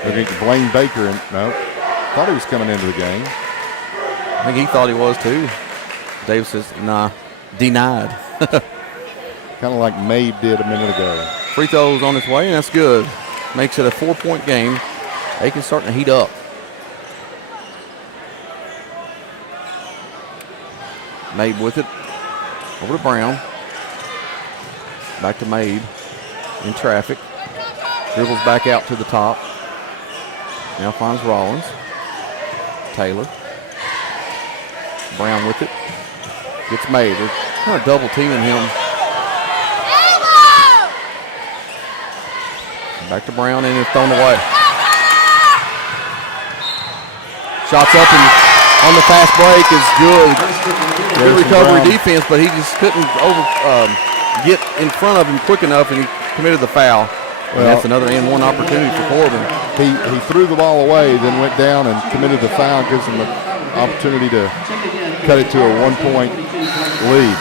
I think Blaine Baker, thought he was coming into the game. I think he thought he was too. Davis says, nah, denied. Kind of like Mabe did a minute ago. Free throws on its way, and that's good. Makes it a 4-point game. Akins starting to heat up. Mabe with it. Over to Brown. Back to Mabe. In traffic. Dribbles back out to the top. Now finds Rollins. Taylor. Brown with it. Gets Mabe. They're kind of double teaming him. Back to Brown and it's thrown away. Shots up and on the fast break is good. Good recovery defense, but he just couldn't get in front of him quick enough, and he committed the foul. And that's another and one opportunity for Corbin. He threw the ball away, then went down and committed the foul, gives him the opportunity to cut it to a 1-point lead.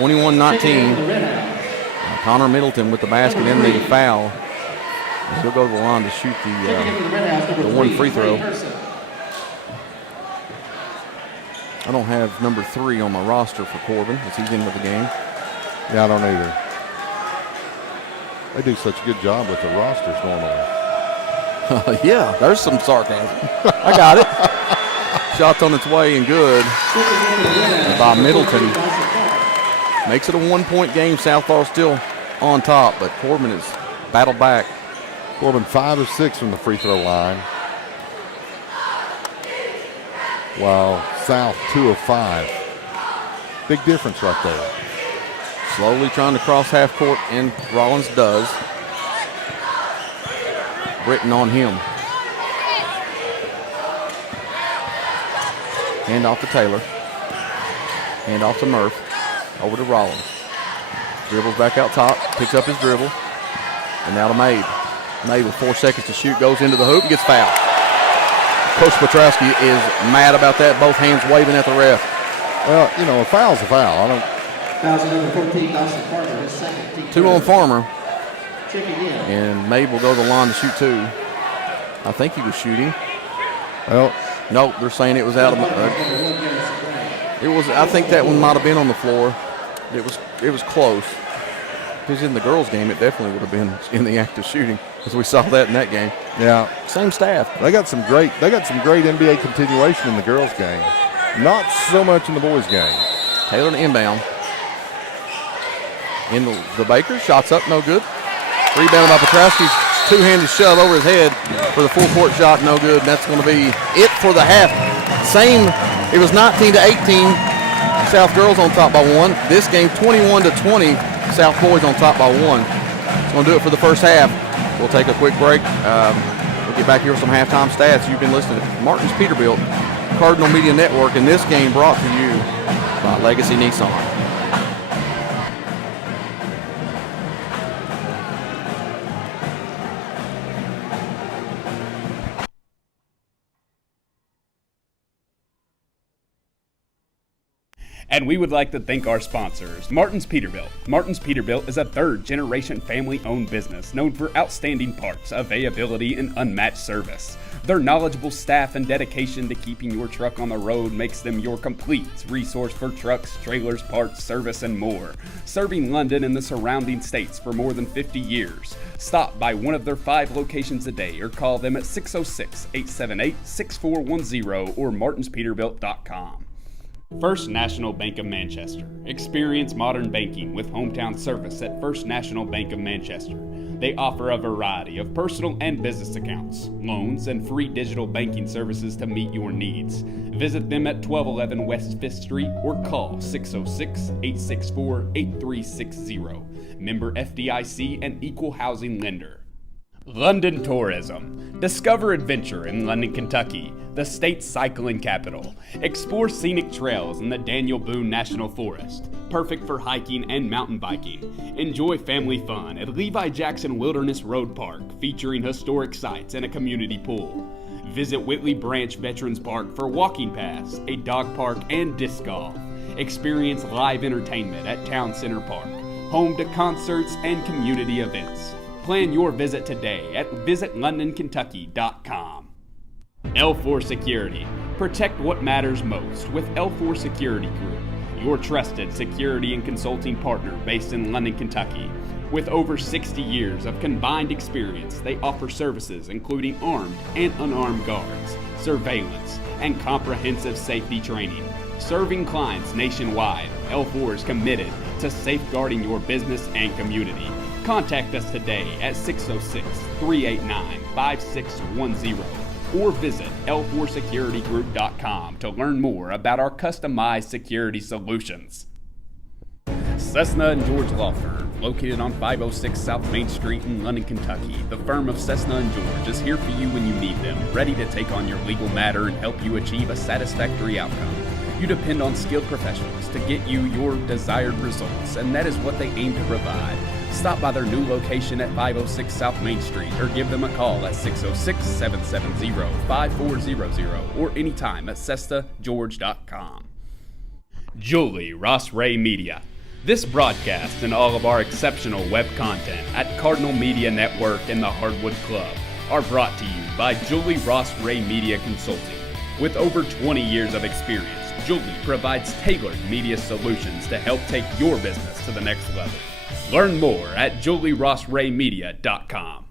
21-19. Connor Middleton with the basket and the foul. He'll go to the line to shoot the one free throw. I don't have number 3 on my roster for Corbin as he's in with the game. Yeah, I don't either. They do such a good job with the rosters normally. Yeah, there's some sarcasm. I got it. Shot's on its way and good by Middleton. Makes it a 1-point game. Southpaw still on top, but Corbin is battled back. Corbin 5 of 6 from the free throw line. while South 2 of 5. Big difference right there. Slowly trying to cross half court, and Rollins does. Britton on him. Hand off to Taylor. Hand off to Murph. Over to Rollins. Dribbles back out top. Picks up his dribble. And now to Mabe. Mabe with 4 seconds to shoot. Goes into the hoop and gets fouled. Coach Petrowski is mad about that. Both hands waving at the ref. Well, you know, a foul's a foul. I don't. Fouls number 14, Dawson Farmer, his second. Team 2 on Farmer. Checking in. And Mabe will go to the line to shoot 2. I think he was shooting. Well, Nope, they're saying it was out of. It was. I think that one might have been on the floor. It was close. If it was in the girls' game, it definitely would have been in the act of shooting, because we saw that in that game. yeah, Same staff. they got some great NBA continuation in the girls' game. Not so much in the boys' game. Taylor to inbound. In the Baker, shots up, no good. Rebounded by Petrowski's two-handed shove over his head for the full court shot, no good. And that's going to be it for the half. Same, it was 19-18. South girls on top by 1. This game 21-20. South boys on top by 1. It's going to do it for the first half. We'll take a quick break. We'll get back here with some halftime stats. You've been listening to Martin's Peterbilt Cardinal Media Network, and this game brought to you by Legacy Nissan. And we would like to thank our sponsors, Martin's Peterbilt. Martin's Peterbilt is a third-generation family-owned business known for outstanding parts, availability, and unmatched service. Their knowledgeable staff and dedication to keeping your truck on the road makes them your complete resource for trucks, trailers, parts, service, and more. Serving London and the surrounding states for more than 50 years. Stop by one of their 5 locations a day or call them at 606-878-6410 or martinspeterbilt.com. First National Bank of Manchester. Experience modern banking with hometown service at First National Bank of Manchester. They offer a variety of personal and business accounts, loans, and free digital banking services to meet your needs. Visit them at 1211 West 5th Street or call 606-864-8360. Member FDIC and Equal Housing Lender. London Tourism. Discover adventure in London, Kentucky, the state's cycling capital. Explore scenic trails in the Daniel Boone National Forest, perfect for hiking and mountain biking. Enjoy family fun at Levi Jackson Wilderness Road Park, featuring historic sites and a community pool. Visit Whitley Branch Veterans Park for walking paths, a dog park, and disc golf. Experience live entertainment at Town Center Park, home to concerts and community events. Plan your visit today at visitlondonkentucky.com. L4 Security. Protect what matters most with L4 Security Group, your trusted security and consulting partner based in London, Kentucky. With over 60 years of combined experience, they offer services including armed and unarmed guards, surveillance, and comprehensive safety training. Serving clients nationwide, L4 is committed to safeguarding your business and community. Contact us today at 606-389-5610 or visit l4securitygroup.com to learn more about our customized security solutions. Cessna and George Law Firm, located on 506 South Main Street in London, Kentucky. The firm of Cessna and George is here for you when you need them, ready to take on your legal matter and help you achieve a satisfactory outcome. You depend on skilled professionals to get you your desired results, and that is what they aim to provide. Stop by their new location at 506 South Main Street or give them a call at 606-770-5400 or anytime at cestageorge.com. Julie Ross Ray Media. This broadcast and all of our exceptional web content at Cardinal Media Network and the Hardwood Club are brought to you by Julie Ross Ray Media Consulting. With over 20 years of experience, Julie provides tailored media solutions to help take your business to the next level. Learn more at julierossraymedia.com.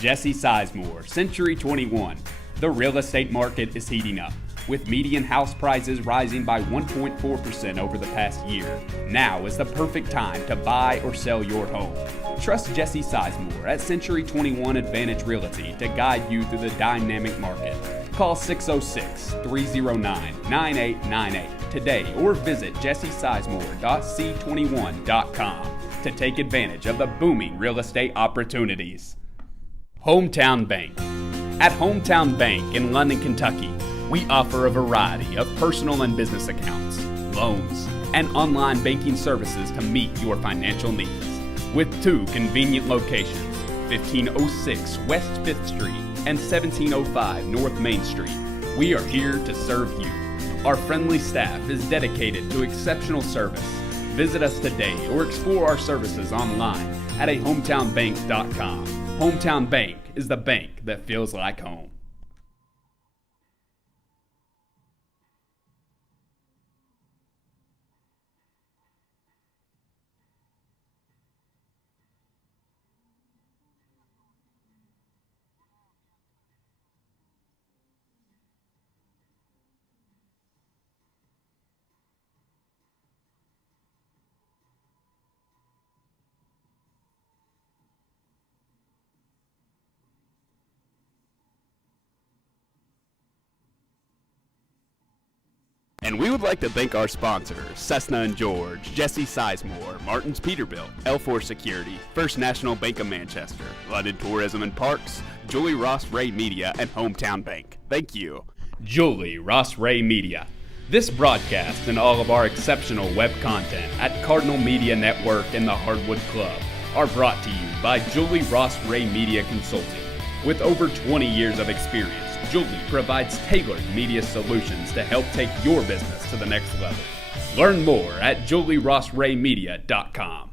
Jesse Sizemore, Century 21. The real estate market is heating up, with median house prices rising by 1.4% over the past year. Now is the perfect time to buy or sell your home. Trust Jesse Sizemore at Century 21 Advantage Realty to guide you through the dynamic market. Call 606-309-9898 today or visit jessesizemore.c21.com to take advantage of the booming real estate opportunities. Hometown Bank. At Hometown Bank in London, Kentucky, we offer a variety of personal and business accounts, loans, and online banking services to meet your financial needs. With 2 convenient locations, 1506 West 5th Street and 1705 North Main Street, we are here to serve you. Our friendly staff is dedicated to exceptional service. Visit us today or explore our services online at hometownbank.com. Hometown Bank is the bank that feels like home. And we would like to thank our sponsors, Cessna & George, Jesse Sizemore, Martin's Peterbilt, L4 Security, First National Bank of Manchester, London Tourism and Parks, Julie Ross Ray Media, and Hometown Bank. Thank you. Julie Ross Ray Media. This broadcast and all of our exceptional web content at Cardinal Media Network and the Hardwood Club are brought to you by Julie Ross Ray Media Consulting. With over 20 years of experience, Julie provides tailored media solutions to help take your business to the next level. Learn more at julierossraymedia.com.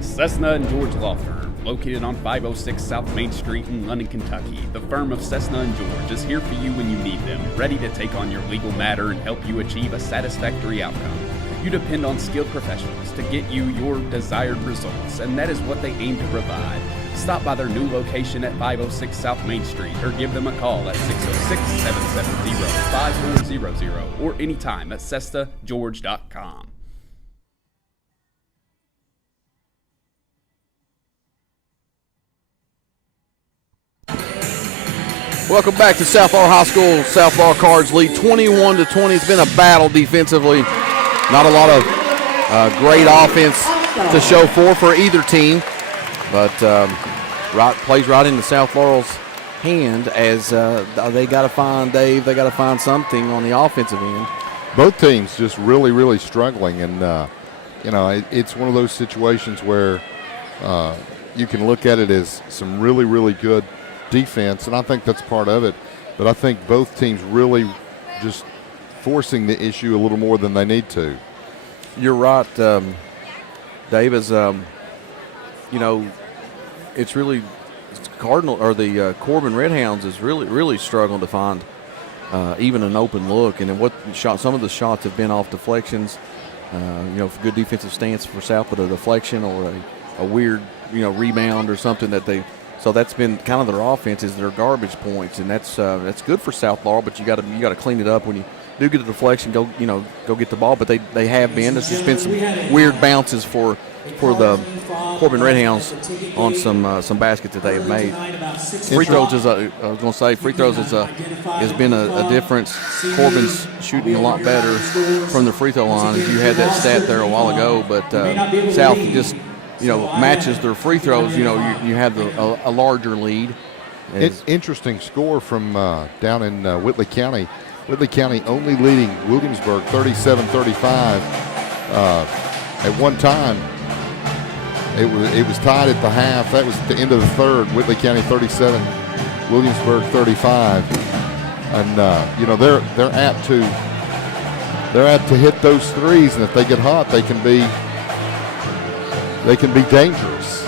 Cessna & George Law Firm, located on 506 South Main Street in London, Kentucky. The firm of Cessna & George is here for you when you need them, ready to take on your legal matter and help you achieve a satisfactory outcome. You depend on skilled professionals to get you your desired results, and that is what they aim to provide. Stop by their new location at 506 South Main Street or give them a call at 606-770-5400 or anytime at cestageorge.com. Welcome back to South Laurel High School. South Laurel Cards lead 21-20. It's been a battle defensively. Not a lot of great offense to show for either team, but plays right into South Laurel's hand as they got to find Dave. They got to find something on the offensive end. Both teams just really, really struggling, and it's one of those situations where you can look at it as some really, really good defense, and I think that's part of it. But I think both teams really just forcing the issue a little more than they need to. You're right, Dave. It's really Cardinal or the Corbin Redhounds is really struggling to find even an open look, and then some of the shots have been off deflections. Good defensive stance for South, but a deflection or a weird rebound or something that they. So that's been kind of their offense is their garbage points, and that's good for South Laurel. But you got to clean it up when you do get a deflection. Go get the ball. But they have been. There's just been some weird bounces for the Corbin Redhounds on some baskets that they have made. Free throws has been a difference. Corbin's shooting a lot better from the free throw line. You had that stat there a while ago, but South just matches their free throws. You have a larger lead. Interesting score from down in Whitley County. Whitley County only leading Williamsburg 37-35 at one time. It was tied at the half. That was at the end of the third. Whitley County 37, Williamsburg 35, and they're apt to hit those threes, and if they get hot, they can be dangerous.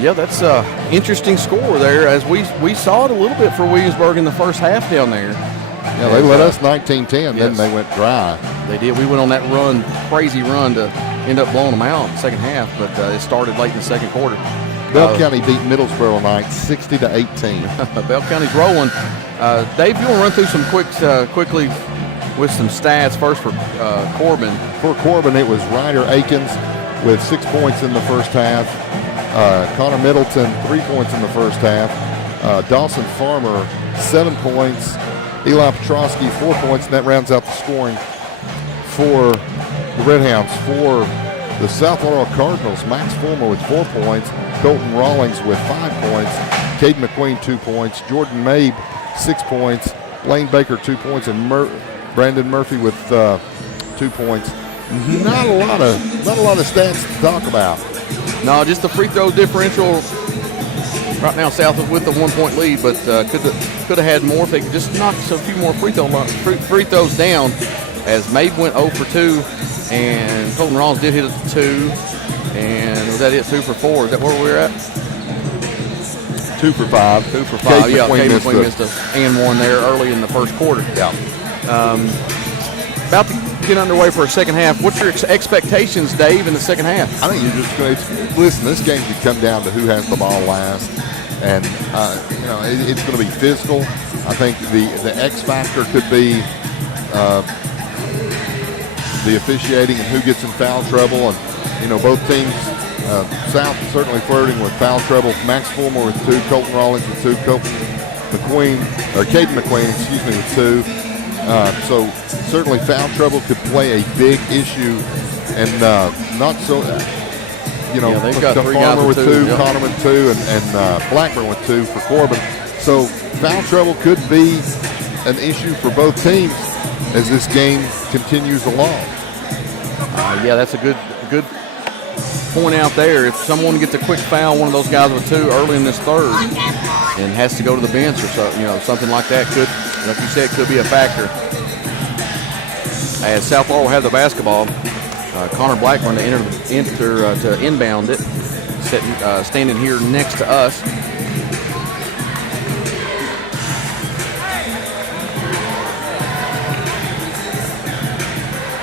Yeah, that's an interesting score there. As we saw it a little bit for Williamsburg in the first half down there. Yeah, they led us 19-10, then they went dry. They did. We went on that crazy run to end up blowing them out in the second half, but it started late in the second quarter. Bell County beat Middlesboro tonight 60-18. Bell County's rolling. Dave, you want to run through some quickly with some stats first for Corbin? For Corbin, it was Ryder Akins with 6 points in the first half. Connor Middleton, 3 points in the first half. Dawson Farmer, 7 points. Eli Petrosky, 4 points, and that rounds out the scoring for the Red Hounds. For the South Laurel Cardinals, Max Fulmer with 4 points, Colton Rawlings with 5 points, Caden McQueen 2 points, Jordan Mabe 6 points, Lane Baker 2 points, and Brandon Murphy with 2 points. Not a lot of stats to talk about. No, just the free throw differential. Right now, South is with the 1 point lead, but could have had more if they could just knock a few more free throws down. As Mabe went 0 for 2, and Colton Rawlings did hit a 2, and was that it? 2 for 4? Is that where we're at? 2 for 5. 2 for 5. Yeah, Caden McQueen missed a and one there early in the first quarter. Yeah. About to get underway for a second half. What's your expectations, Dave, in the second half? I think you're just going to listen. This game could come down to who has the ball last, and it's going to be physical. I think the X factor could be the officiating and who gets in foul trouble, and both teams. South certainly flirting with foul trouble. Max Fulmer with 2, Colton Rawlings with 2, Caden McQueen, with 2. So certainly foul trouble could play a big issue, and not so. They've got 3 Farmer guys with 2, yep. Connerman with 2, and Blackburn with 2 for Corbin. So foul trouble could be an issue for both teams as this game continues along. That's a good point out there. If someone gets a quick foul, one of those guys with 2 early in this third, and has to go to the bench or so, something like that could, like you said, could be a factor. As South Laurel will have the basketball, Connor Blackburn to inbound it, standing here next to us.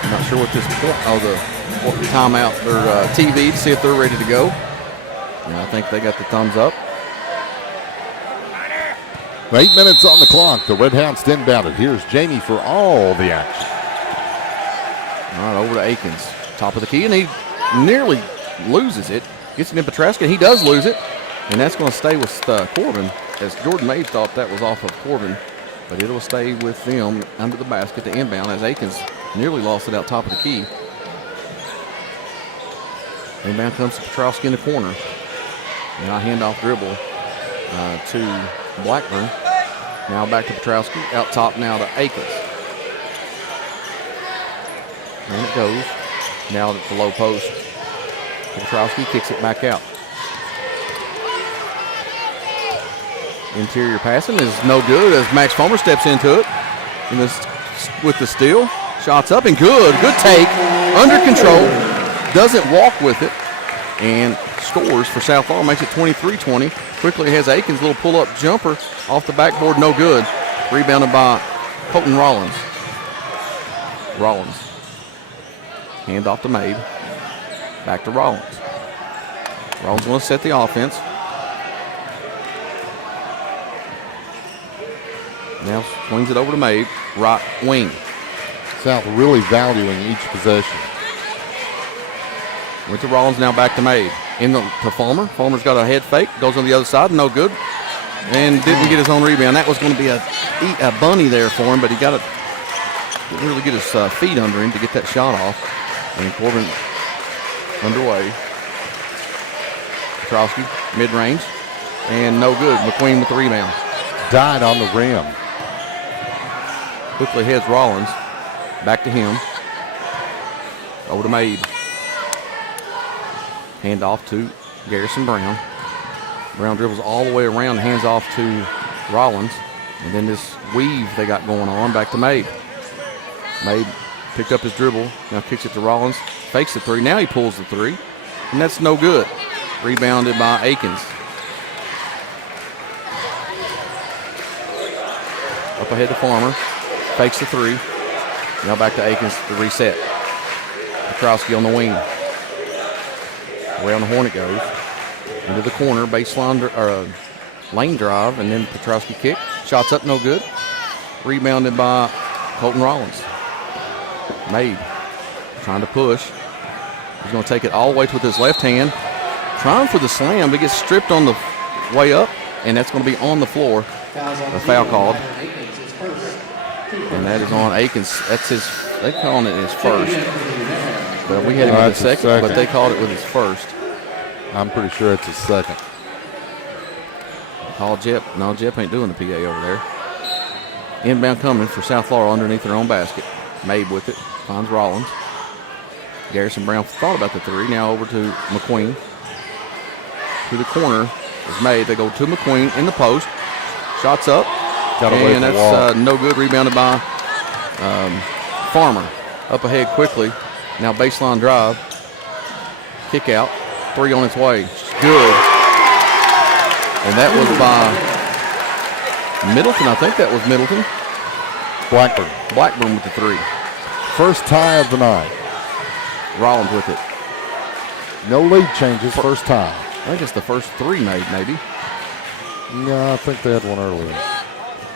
I'm not sure what this point. The timeout or TV to see if they're ready to go. And I think they got the thumbs up. 8 minutes on the clock. The Red Hounds inbound it. Here's Jamie for all the action. All right, over to Akins. Top of the key, and he nearly loses it. Gets it in Petrosky. He does lose it, and that's going to stay with Corbin, as Jordan Mabe thought that was off of Corbin, but it will stay with them under the basket to inbound as Akins nearly lost it out top of the key. Inbound comes to Petrosky in the corner. Now handoff dribble to Blackburn. Now back to Petrosky. Out top now to Akins. And it goes. Now at the low post. Petrosky kicks it back out. Interior passing is no good as Max Fulmer steps into it. And with the steal. Shots up and good. Good take. Under control. Doesn't walk with it. And scores for South Laurel. Makes it 23-20. Quickly has Akins' little pull-up jumper off the backboard. No good. Rebounded by Colton Rawlings. Hand off to Mabe. Back to Rawlings. Rawlings going to set the offense. Now swings it over to Mabe. Right wing. South really valuing each possession. Went to Rawlings, now back to Mabe. To Fulmer. Fulmer's got a head fake. Goes on the other side. No good. And didn't get his own rebound. That was going to be a bunny there for him, but he got didn't really get his feet under him to get that shot off. And Corbin underway. Petrosky, mid-range. And no good. McQueen with the rebound. Died on the rim. Quickly heads Rawlings. Back to him. Over to Mabe. Hand off to Garrison Brown. Brown dribbles all the way around, hands off to Rawlings. And then this weave they got going on, back to Mabe. Mabe picked up his dribble, now kicks it to Rawlings, fakes the 3. Now he pulls the 3, and that's no good. Rebounded by Akins. Up ahead to Farmer, fakes the 3. Now back to Akins to reset. Petrosky on the wing. Around the horn it goes. Into the corner, baseline lane drive, and then Petrosky kick. Shots up, no good. Rebounded by Colton Rawlings. Mabe trying to push. He's going to take it all the way with his left hand. Trying for the slam, but gets stripped on the way up. and that's going to be on the floor. A foul called. And that is on Akins. That's his, they calling it his first. But we had him with the second, but they called it with his first. I'm pretty sure it's his second. Call Jep. No, Jep ain't doing the PA over there. Inbound coming for South Laurel underneath their own basket. Mabe with it. Finds Rollins. Garrison Brown thought about the three. Now over to McQueen. To the corner is Mabe. They go to McQueen in the post. Shots up. And that's no good. Rebounded by Farmer. Up ahead quickly. Now baseline drive. Kick out. Three on its way. Good. And that was by Middleton. I think that was Middleton. Blackburn with the three. First tie of the night. Rollins with it. No lead changes, first tie. I think it's the first three made, maybe. No, I think they had one earlier.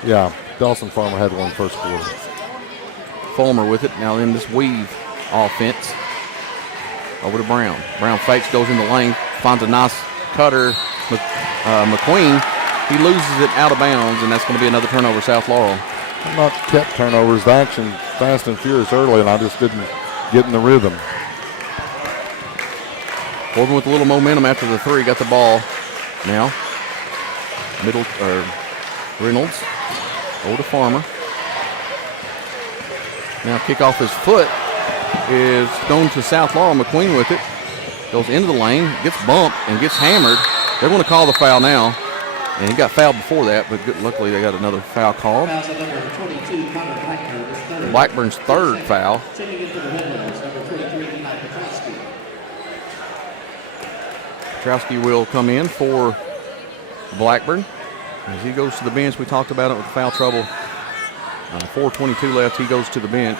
Yeah, Dawson Farmer had one first quarter. Fulmer with it. Now in this weave offense. Over to Brown. Brown fakes, goes in the lane, finds a nice cutter. McQueen, he loses it out of bounds, and that's going to be another turnover, South Laurel. I'm not kept turnovers. The action fast and furious early, and I just didn't get in the rhythm. Corbin with a little momentum after the three, got the ball. Now, Reynolds, over to Farmer. Now kick off his foot is going to South Laurel. McQueen with it. Goes into the lane, gets bumped, and gets hammered. They're going to call the foul now. And he got fouled before that, but luckily they got another foul called. Blackburn's third foul. Petrowski will come in for Blackburn. As he goes to the bench, we talked about it with foul trouble. 4:22 left, he goes to the bench.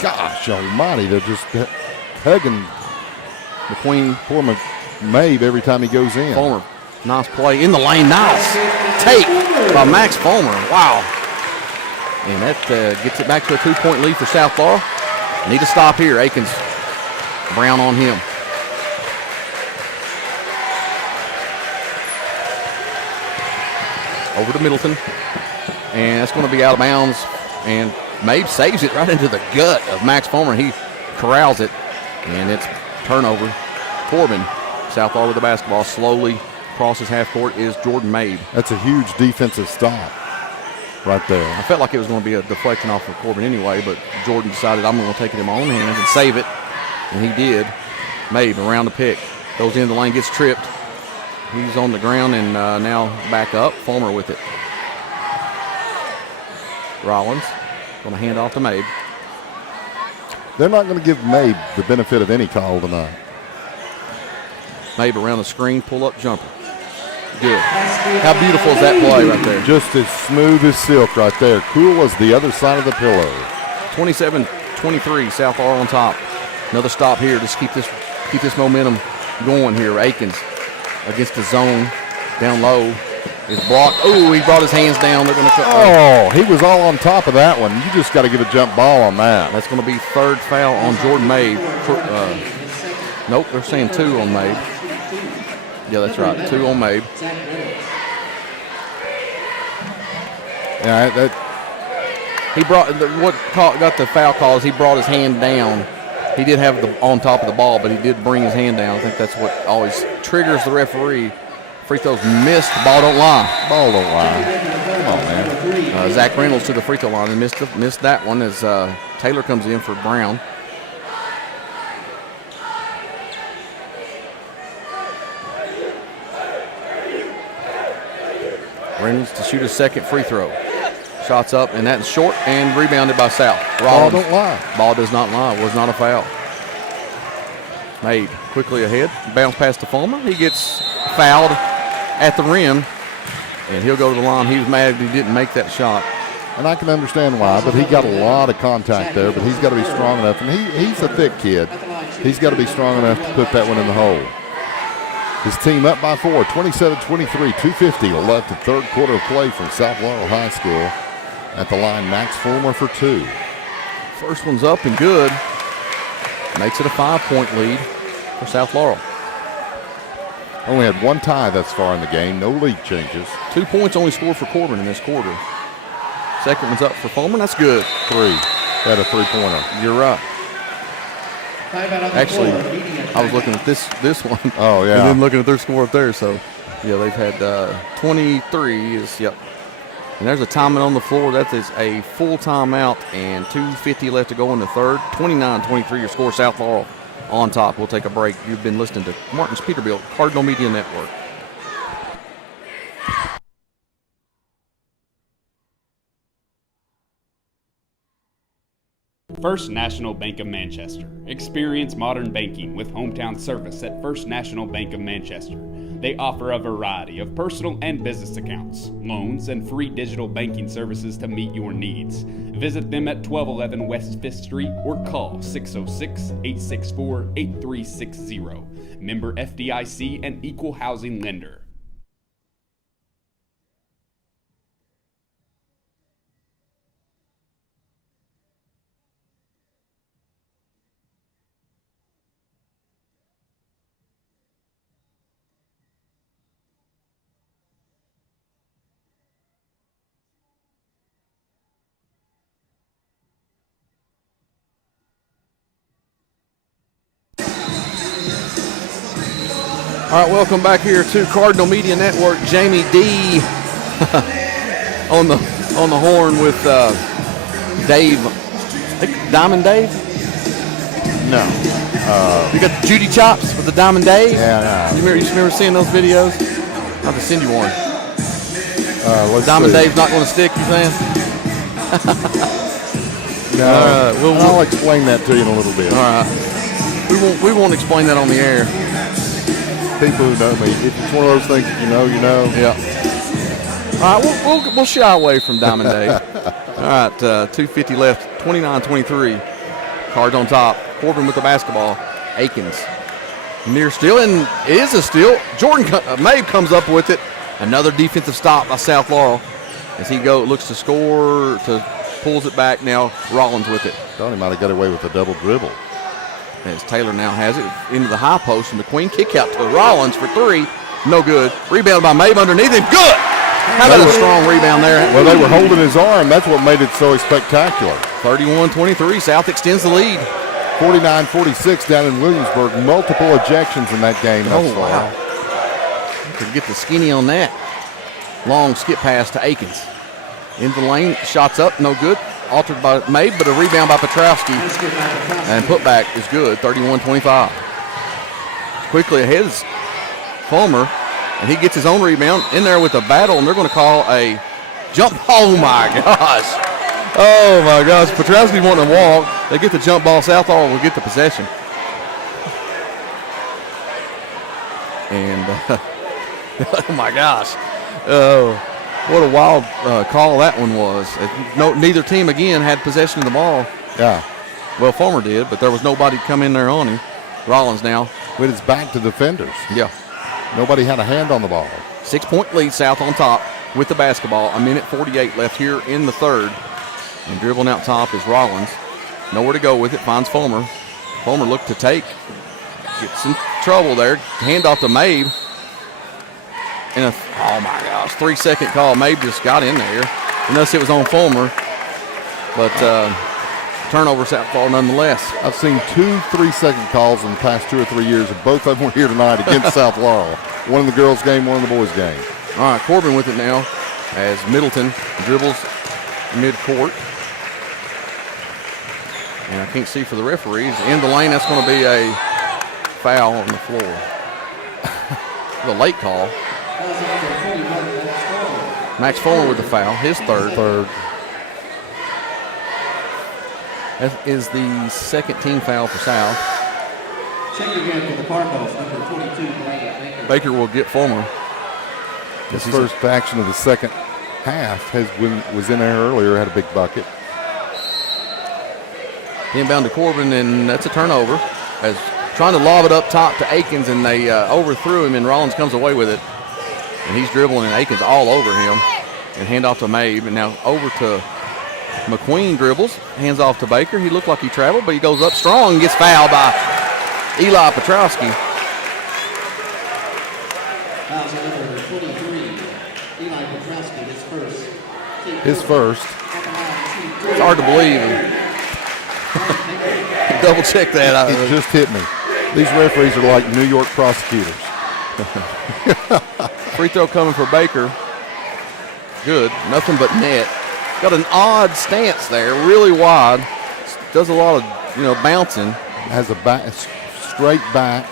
Gosh almighty, they're just hugging McQueen. Poor Mabe every time he goes in. Fulmer, nice play in the lane. Nice take by Max Fulmer. Wow. And that gets it back to a 2-point lead for South Laurel. Need to stop here. Akins, Brown on him. Over to Middleton. And that's going to be out of bounds. And Mabe saves it right into the gut of Max Fulmer. He corrals it. And it's turnover. Corbin, South Laurel with the basketball, slowly crosses half court is Jordan Mabe. That's a huge defensive stop right there. I felt like it was going to be a deflection off of Corbin anyway, but Jordan decided I'm going to take it in my own hands and save it. And he did. Mabe around the pick. Goes into the lane, gets tripped. He's on the ground and now back up. Fulmer with it. Rollins going to hand off to Mabe. They're not going to give Mabe the benefit of any call tonight. Mabe around the screen, pull-up jumper. Good. How beautiful is that play right there? Just as smooth as silk right there. Cool as the other side of the pillow. 27-23, South Laurel on top. Another stop here. Just keep this momentum going here. Akins against the zone, down low. Is blocked. Oh, he brought his hands down. They're going to cut. Oh, he was all on top of that one. You just got to get a jump ball on that. That's going to be third foul on Jordan Mabe. Nope, they're saying two on Mabe. Yeah, that's right. Two on Mabe. Yeah, he brought got the foul call is he brought his hand down. He did have the on top of the ball, but he did bring his hand down. I think that's what always triggers the referee. Free throws missed. Ball don't lie. Ball don't lie. Come on, man. Zach Reynolds to the free throw line and missed that one as Taylor comes in for Brown. Reynolds to shoot a second free throw. Shots up, and that's short and rebounded by South. Ball don't lie. Ball does not lie. Was not a foul. Made quickly ahead. Bounce past to Fulmer. He gets fouled at the rim, and he'll go to the line. He was mad he didn't make that shot. And I can understand why, but he got a lot of contact there, but he's got to be strong enough. And he's a thick kid. He's got to be strong enough to put that one in the hole. His team up by 4, 27-23, 2:50 left in third quarter of play from South Laurel High School. At the line, Max Fulmer for 2. First one's up and good. Makes it a 5-point lead for South Laurel. Only had one tie thus far in the game. No league changes. 2 points only scored for Corbin in this quarter. Second one's up for Fulmer. That's good. 3. Had a 3-pointer. You're right. Timeout on the Actually, floor, media I was timeout. looking at this one. Oh, yeah. And then looking at their score up there. So, yeah, they've had 23 is, yep. And there's a timeout on the floor. That is a full timeout and 2:50 left to go in the third. 29-23 your score, South Laurel on top. We'll take a break. You've been listening to Martin's Peterbilt Cardinal Media Network. First National Bank of Manchester. Experience modern banking with hometown service at First National Bank of Manchester. They offer a variety of personal and business accounts, loans, and free digital banking services to meet your needs. Visit them at 1211 West 5th Street or call 606-864-8360. Member FDIC and Equal Housing Lender. All right, welcome back here to Cardinal Media Network. Jamie D on the horn with Dave. I think Diamond Dave? No. You got the Judy chops with the Diamond Dave? Yeah, You remember seeing those videos? I'll have to send you one. let's Diamond see. Dave's not going to stick, you saying? No. I'll explain that to you in a little bit. All right. We won't explain that on the air. People who know me, if it's one of those things that you know, you know. Yeah. All right, we'll shy away from Diamond Dave. All right, 2:50 left, 29-23. Cards on top. Corbin with the basketball. Akins near steal, and it is a steal. Jordan Mabe comes up with it. Another defensive stop by South Laurel as he looks to score, pulls it back. Now Rollins with it. Thought he might have got away with a double dribble. As Taylor now has it into the high post, and McQueen kick out to Rollins for 3. No good. Rebound by Mabe underneath him. Good. How about a strong rebound there? Well, they were holding his arm. That's what made it so spectacular. 31-23. South extends the lead. 49-46 down in Williamsburg. Multiple ejections in that game. Oh, wow. Could get the skinny on that. Long skip pass to Akins. Into the lane. Shots up. No good. Altered by Mabe, but a rebound by Petrowski. And putback is good. 31-25. Quickly ahead is Fulmer. And he gets his own rebound in there with a battle, and they're going to call a jump. Oh, my gosh. Oh, my gosh. Petrowski wanting to walk. They get the jump ball. South Laurel will get the possession. And, oh, my gosh. What a wild call that one was. Neither team, again, had possession of the ball. Yeah. Well, Fulmer did, but there was nobody come in there on him. Rollins now. With his back to defenders. Yeah. Nobody had a hand on the ball. 6-point lead, South on top with the basketball. 1:48 left here in the third. And dribbling out top is Rollins. Nowhere to go with it. Finds Fulmer. Fulmer looked to take. Gets in trouble there. Handoff to Mabe. And oh my gosh, 3-second call. Mabe just got in there. Unless it was on Fulmer. But turnover South Laurel nonetheless. I've seen 2 3-second calls in the past 2 or 3 years, and both of them were here tonight against South Laurel. One in the girls' game, one in the boys' game. All right, Corbin with it now as Middleton dribbles mid-court. And I can't see for the referees. In the lane, that's going to be a foul on the floor. The late call. Max Fulmer with the foul, his third. That is the second team foul for South. Check again for the Cardinals, number 22, Baker. Baker will get Fulmer. His first action of the second half was in there earlier, had a big bucket. Inbound to Corbin, and that's a turnover. As trying to lob it up top to Akins, and they overthrew him, and Rollins comes away with it. And he's dribbling, and Akins all over him. And handoff to Mabe, and now over to McQueen dribbles, hands off to Baker. He looked like he traveled, but he goes up strong and gets fouled by Eli Petrowski. Fouls on number 23. Eli Petrowski, his first. His first. It's hard to believe. Double check that. It just hit me. These referees are like New York prosecutors. Free throw coming for Baker. Good. Nothing but net. Got an odd stance there, really wide. Does a lot of, bouncing. Has a straight back.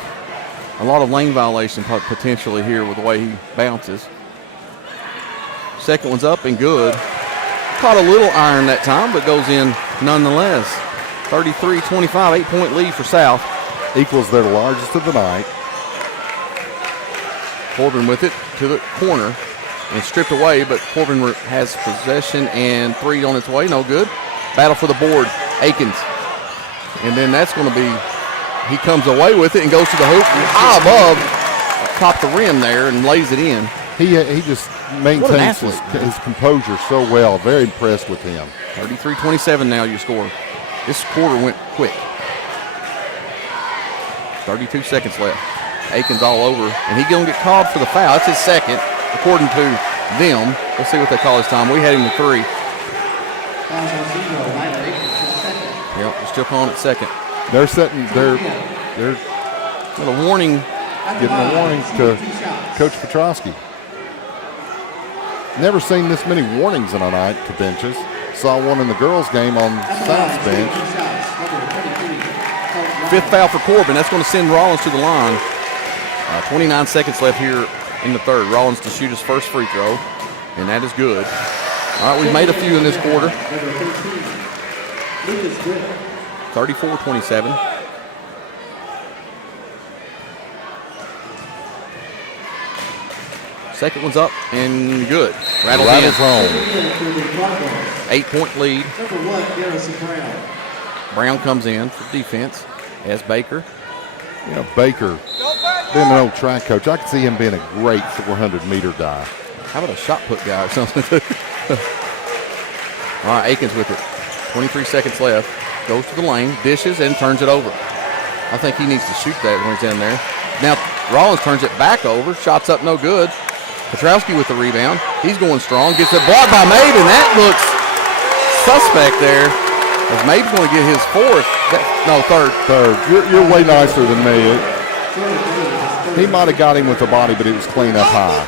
A lot of lane violation potentially here with the way he bounces. Second one's up and good. Caught a little iron that time, but goes in nonetheless. 33-25, 8-point lead for South. Equals their largest of the night. Corbin with it to the corner and stripped away, but Corbin has possession and three on its way. No good. Battle for the board. Akins. And then that's going to be, he comes away with it and goes to the hoop. High above, caught the rim there and lays it in. He just maintains his composure so well. Very impressed with him. 33-27 now your score. This quarter went quick. 32 seconds left. Akins all over, and he's going to get called for the foul. That's his second, according to them. We'll see what they call this time. We had him to three. Yep, they're still calling it second. They're setting, they're Got a warning. Giving a warning to Coach Petrowski. Never seen this many warnings in a night to benches. Saw one in the girls' game on South's bench. Fifth foul for Corbin. That's going to send Rollins to the line. 29 seconds left here in the third. Rollins to shoot his first free throw, and that is good. All right, we've made a few in this quarter. 34-27. Second one's up and good. Rattles home. 8-point lead. Brown comes in for defense as Baker. Baker, being an old track coach, I could see him being a great 400-meter guy. How about a shot put guy or something? All right, Akins with it. 23 seconds left. Goes to the lane, dishes, and turns it over. I think he needs to shoot that when he's in there. Now, Rollins turns it back over. Shots up, no good. Petrowski with the rebound. He's going strong. Gets it blocked by Mabe, and that looks suspect there. As Mabe's going to get his fourth. Third. Third. You're way nicer than me. He might have got him with the body, but it was clean up high.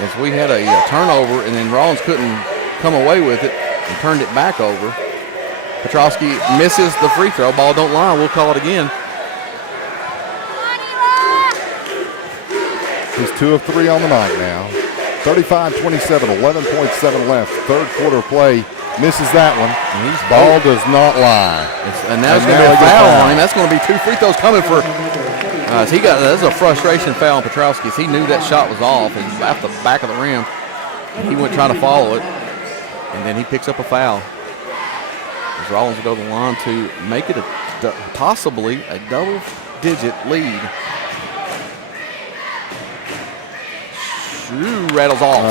As we had a turnover, and then Rollins couldn't come away with it and turned it back over. Petrowski misses the free throw. Ball don't lie. We'll call it again. He's 2 of 3 on the night now. 35-27, 11.7 left. Third quarter play. Misses that one. Ball does not lie. And now it's going to be a foul on him. That's going to be 2 free throws coming for. That's a frustration foul on Petrowski. He knew that shot was off and at the back of the rim. He went trying to follow it, and then he picks up a foul. As Rollins will go to the line to make it possibly a double-digit lead. Shoe rattles off.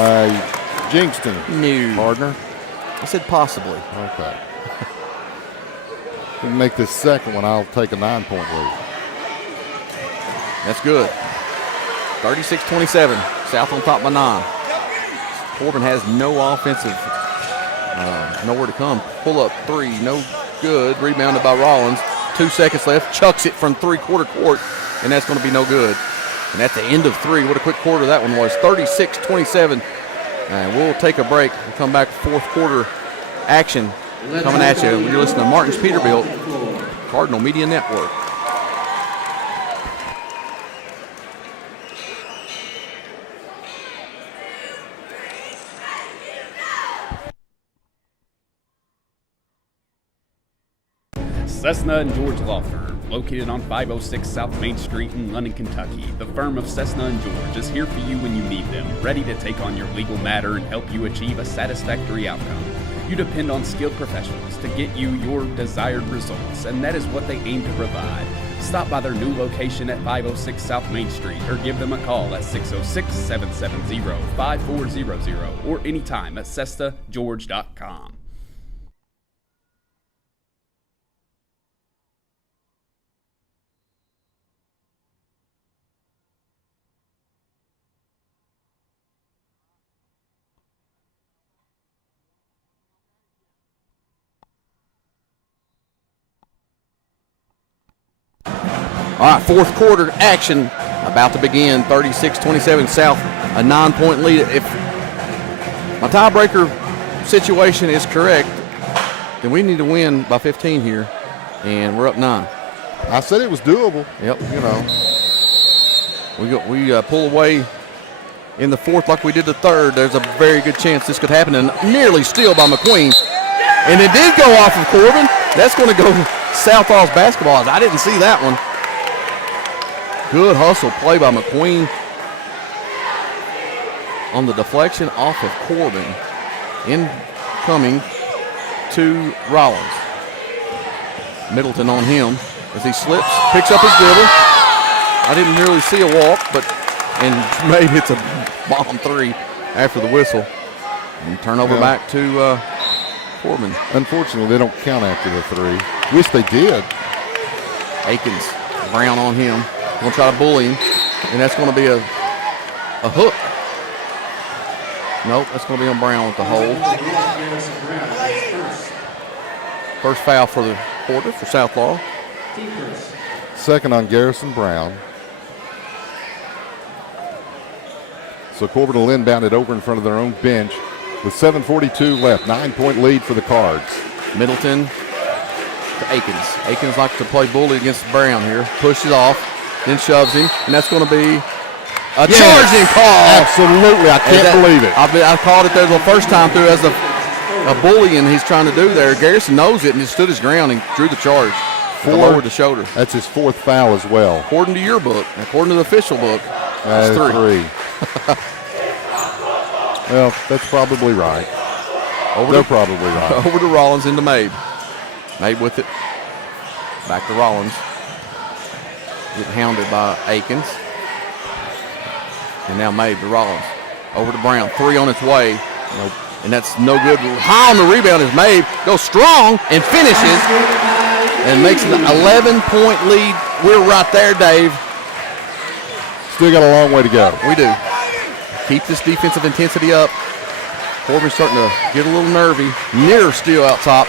Jinxed him. No. Partner. I said possibly. Okay. If we make this second one, I'll take a 9-point lead. That's good. 36-27. South on top by 9. Corbin has no offensive, nowhere to come. Pull up three, no good. Rebounded by Rollins. 2 seconds left. Chucks it from three-quarter court, and that's going to be no good. And at the end of 3, what a quick quarter that one was. 36-27. And we'll take a break and come back. Fourth quarter action coming at you. You're listening to Martin's Peterbilt, Cardinal Media Network. Cessna and George Law Firm, located on 506 South Main Street in London, Kentucky. The firm of Cessna and George is here for you when you need them, ready to take on your legal matter and help you achieve a satisfactory outcome. You depend on skilled professionals to get you your desired results, and that is what they aim to provide. Stop by their new location at 506 South Main Street or give them a call at 606-770-5400 or anytime at CessnaGeorge.com. All right, fourth quarter action about to begin. 36-27 South, a 9-point lead. If my tiebreaker situation is correct, then we need to win by 15 here, and we're up 9. I said it was doable. Yep, we pull away in the fourth like we did the third. There's a very good chance this could happen, and nearly steal by McQueen. And it did go off of Corbin. That's going to go Southall's basketball. I didn't see that one. Good hustle play by McQueen on the deflection off of Corbin. Incoming to Rollins. Middleton on him as he slips, picks up his dribble. I didn't really see a walk, and May hits a bomb three after the whistle. And turnover back to Corbin. Unfortunately, they don't count after the three. Wish they did. Akins, Brown on him. Going to try to bully him, and that's going to be a hook. Nope, that's going to be on Brown with the hold. First foul for the quarter for Southlaw. Second on Garrison Brown. So Corbin will inbound it over in front of their own bench with 7:42 left. 9-point lead for the Cards. Middleton to Akins. Akins likes to play bully against Brown here. Pushes off, then shoves him, and that's going to be a charging call. Absolutely, I can't believe it. I called it there the first time through as a bullying he's trying to do there. Garrison knows it and he stood his ground and drew the charge. Lowered the shoulder. That's his fourth foul as well. According to your book, according to the official book, that's three. Well, that's probably right. They're probably right. Over to Rollins into Mabe. Mabe with it. Back to Rollins. Getting hounded by Akins. And now Mabe to Rollins. Over to Brown. Three on its way. Nope. And that's no good. High on the rebound is Mabe. Goes strong and finishes. And makes it an 11-point lead. We're right there, Dave. Still got a long way to go. We do. Keep this defensive intensity up. Corbin's starting to get a little nervy. Near steal out top.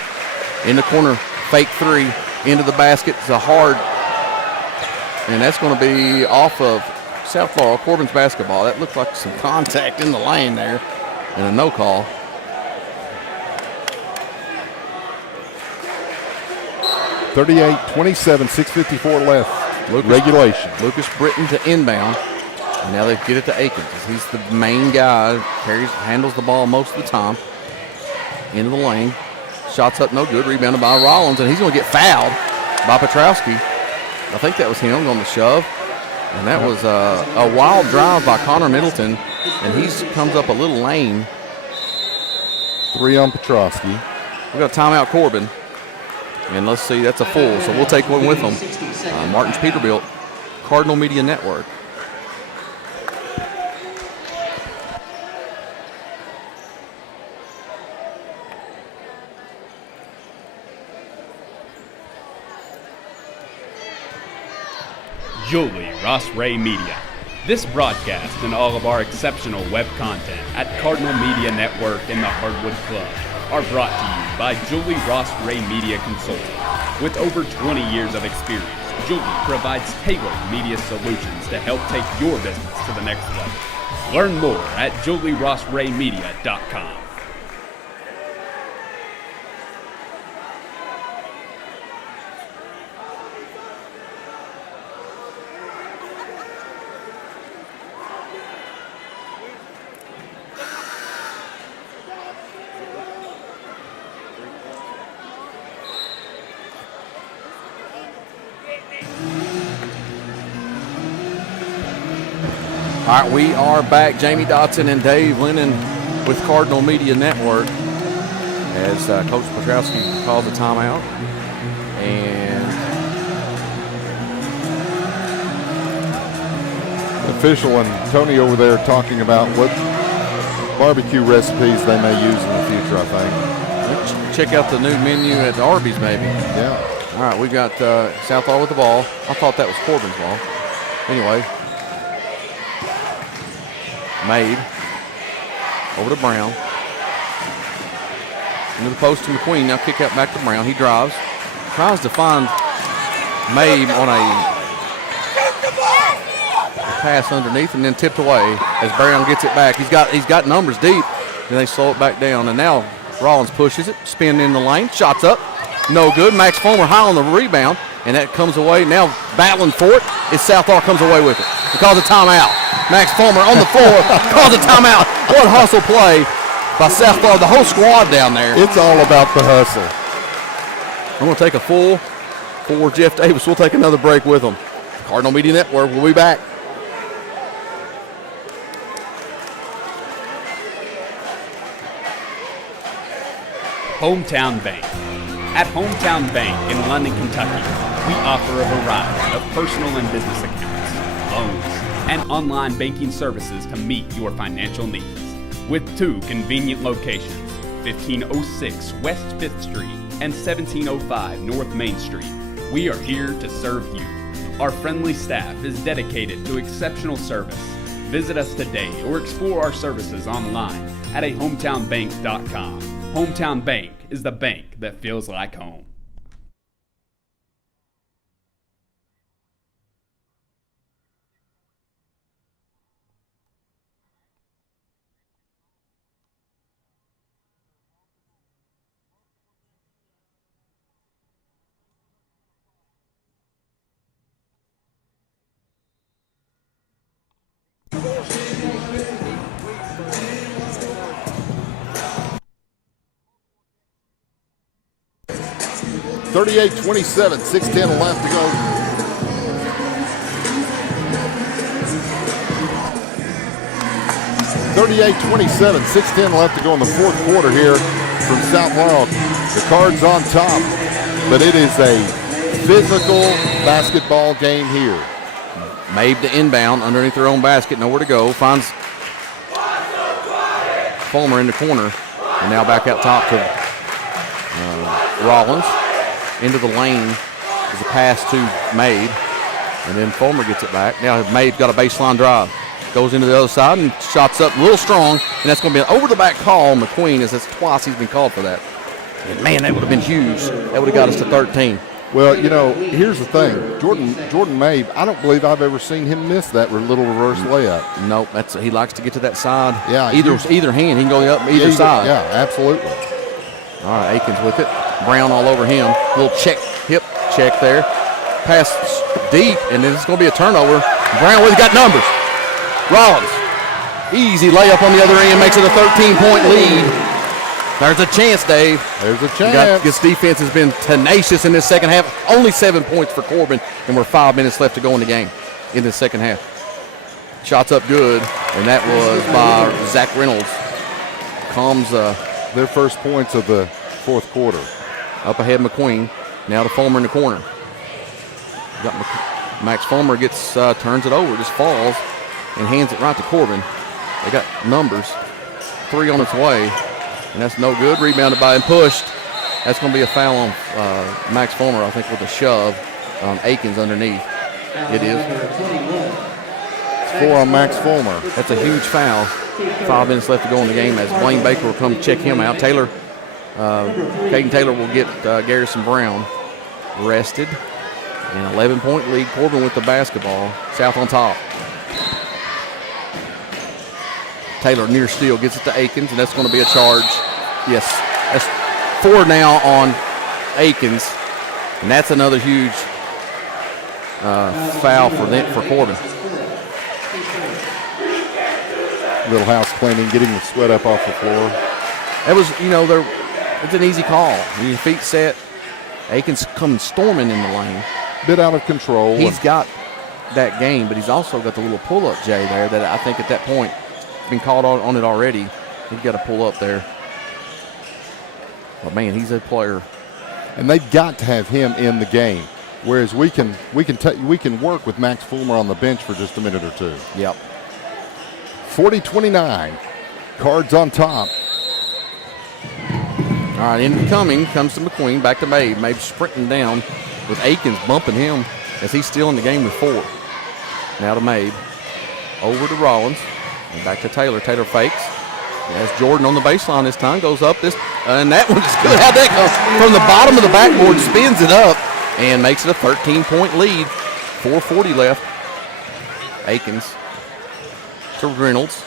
In the corner, fake three. Into the basket. It's a hard. And that's going to be off of Southlaw, Corbin's basketball. That looked like some contact in the lane there. And a no call. (38-27), 6:54 left. Regulation. Lucas Britton to inbound. And now they get it to Akins. He's the main guy. Handles the ball most of the time. Into the lane. Shots up, no good. Rebounded by Rollins, and he's going to get fouled by Petrowski. I think that was him on the shove. And that was a wild drive by Connor Middleton. And he comes up a little lane. 3 on Petrowski. We got a timeout, Corbin. And let's see, that's a full, so we'll take one with them. Martin's Peterbilt, Cardinal Media Network. Julie Ross Ray Media. This broadcast and all of our exceptional web content at Cardinal Media Network and the Hardwood Club are brought to you by Julie Ross Ray Media Consulting. With over 20 years of experience, Julie provides tailored media solutions to help take your business to the next level. Learn more at julierossraymedia.com. All right, we are back. Jamie Dotson and Dave Lennon with Cardinal Media Network as Coach Petrowski calls a timeout. And official and Tony over there talking about what barbecue recipes they may use in the future, I think. Let's check out the new menu at Arby's, maybe. Yeah. All right, we got Southall with the ball. I thought that was Corbin's ball. Anyway. Made. Over to Brown. Into the post to McQueen. Now kick out back to Brown. He drives. Tries to find Mabe on a pass underneath and then tipped away as Brown gets it back. He's got numbers deep, and they slow it back down. And now Rollins pushes it, spin in the lane, shots up, no good. Max Fulmer high on the rebound, and that comes away. Now battling for it is Southall, comes away with it. He calls a timeout. Max Fulmer on the floor calls a timeout. What hustle play by Southall, the whole squad down there. It's all about the hustle. I'm going to take a full for Jeff Davis. We'll take another break with him. Cardinal Media Network, we'll be back. Hometown Bank. At Hometown Bank in London, Kentucky, we offer a variety of personal and business accounts, loans, and online banking services to meet your financial needs. With 2 convenient locations, 1506 West 5th Street and 1705 North Main Street, we are here to serve you. Our friendly staff is dedicated to exceptional service. Visit us today or explore our services online at ahometownbank.com. Hometown Bank is the bank that feels like home. (38-27), 6:10 left to go. (38-27), 6:10 left to go in the fourth quarter here from South Laurel. The Cards on top, but it is a physical basketball game here. Mabe to inbound underneath their own basket, nowhere to go. Finds Fulmer in the corner, and now back out top to Rollins. Into the lane is a pass to Mabe, and then Fulmer gets it back. Now Mabe's got a baseline drive. Goes into the other side and shots up a little strong, and that's going to be an over-the-back call on McQueen, as that's twice he's been called for that. And man, that would have been huge. That would have got us to 13. Well, you know, here's the thing. Jordan Mabe, I don't believe I've ever seen him miss that little reverse layup. Nope, he likes to get to that side. Yeah, either hand, he can go up either side. Yeah, absolutely. All right, Akins with it. Brown all over him. Little hip check there. Pass deep, and then it's going to be a turnover. Brown with it, got numbers. Rollins, easy layup on the other end, makes it a 13-point lead. There's a chance, Dave. There's a chance. This defense has been tenacious in this second half. Only 7 points for Corbin, and we're 5 minutes left to go in the game in the second half. Shots up good, and that was by Zach Reynolds. Comes their first points of the fourth quarter. Up ahead, McQueen. Now to Fulmer in the corner. Max Fulmer turns it over, just falls, and hands it right to Corbin. They got numbers. 3 on its way, and that's no good. Rebounded by and pushed. That's going to be a foul on Max Fulmer, I think, with a shove on Akins underneath. It is. It's 4 on Max Fulmer. That's a huge foul. 5 minutes left to go in the game as Blaine Baker will come check him out. Caden Taylor will get Garrison Brown rested. An 11-point lead. Corbin with the basketball. South on top. Taylor near steal, gets it to Akins, and that's going to be a charge. Yes, that's 4 now on Akins, and that's another huge foul for Corbin. Little house cleaning, getting the sweat up off the floor. That was, it's an easy call. Your feet set. Akins coming storming in the lane. Bit out of control. He's got that game, but he's also got the little pull-up, Jay, there that I think at that point been called on it already. He's got to pull up there. But man, he's a player. And they've got to have him in the game. Whereas we can work with Max Fulmer on the bench for just a minute or two. Yep. 40-29. Cards on top. All right, incoming comes to McQueen, back to Mabe. Mabe sprinting down with Akins bumping him as he's still in the game with 4. Now to Mabe. Over to Rollins. And back to Taylor. Taylor fakes. As Jordan on the baseline this time. Goes up and that one's good. How'd that go? From the bottom of the backboard, spins it up and makes it a 13-point lead. 4:40 left. Akins to Reynolds.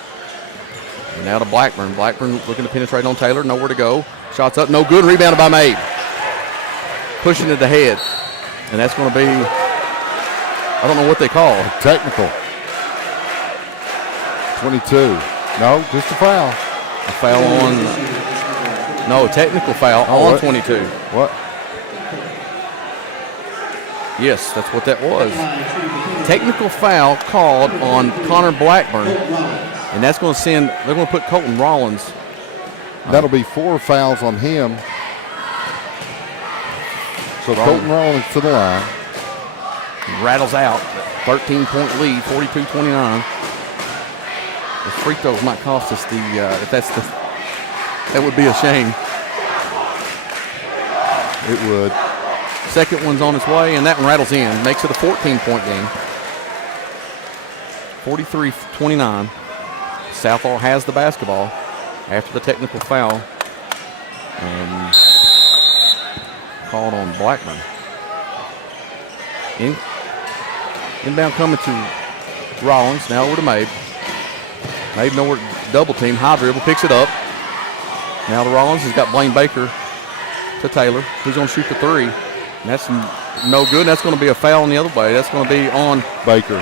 And now to Blackburn. Blackburn looking to penetrate on Taylor. Nowhere to go. Shots up. No good. Rebounded by Mabe. Pushing it ahead. And that's going to be, I don't know what they call. Technical. 22. No, just a foul. A foul on, no, technical foul on what? 22. What? Yes, that's what that was. Technical foul called on Connor Blackburn. And that's going to send, they're going to put Colton Rollins. That'll be 4 fouls on him. So Colton Rollins to the line. Rattles out. 13-point lead, 42-29. The free throws might cost us the, if that's the, that would be a shame. It would. Second one's on its way, and that one rattles in. Makes it a 14-point game. 43-29. Southall has the basketball after the technical foul. And called on Blackburn. Inbound coming to Rollins. Now over to Mabe. Mabe nowhere, double team. High dribble, picks it up. Now to Rollins. He's got Blaine Baker to Taylor. He's going to shoot the three. And that's no good. That's going to be a foul on the other way. That's going to be on Baker.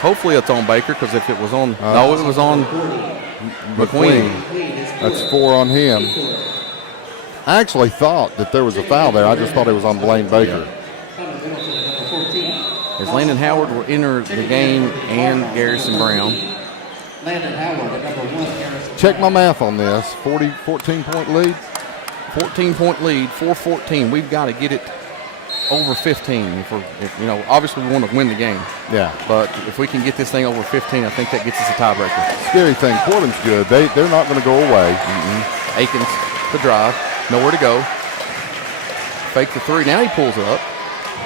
Hopefully it's on Baker, because if it was on, no, it was on McQueen. That's 4 on him. I actually thought that there was a foul there. I just thought it was on Blaine Baker. As Landon Howard will enter the game and Garrison Brown. Landon Howard, the number 1, Harrison. Check my math on this. 14-point lead. 14-point lead, 4-14. We've got to get it over 15. If obviously we want to win the game. Yeah. But if we can get this thing over 15, I think that gets us a tiebreaker. Scary thing, Corbin's good. They're not going to go away. Akins to drive, nowhere to go. Fake the three. Now he pulls it up,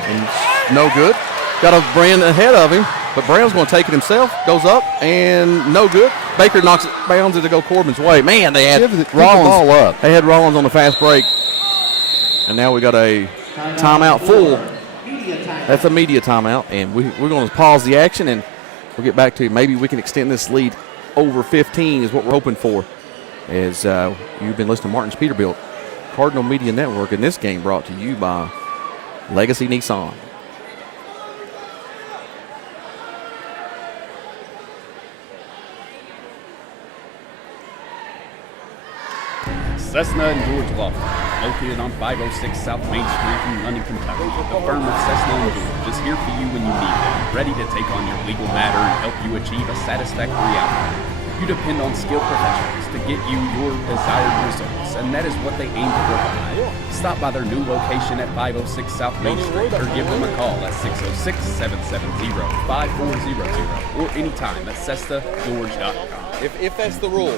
and no good. Got a Brand ahead of him, but Brown's going to take it himself. Goes up and no good. Baker knocks it, bounds it to go Corbin's way. Man, they had Give the Rollins. ball up. They had Rollins on the fast break, and now we got a timeout full. That's a media timeout, and we're going to pause the action, and we'll get back to maybe we can extend this lead over 15 is what we're hoping for. As you've been listening to Martin's Peterbilt Cardinal Media Network, and this game brought to you by Legacy Nissan. Cessna and George Law Firm, located on 506 South Main Street in London, Kentucky. The firm of Cessna and George is here for you when you need them, ready to take on your legal matter and help you achieve a satisfactory outcome. You depend on skilled professionals to get you your desired results, and that is what they aim to provide. Stop by their new location at 506 South Main Street or give them a call at 606-770-5400 or anytime at CessaGeorge.com. If that's the rule.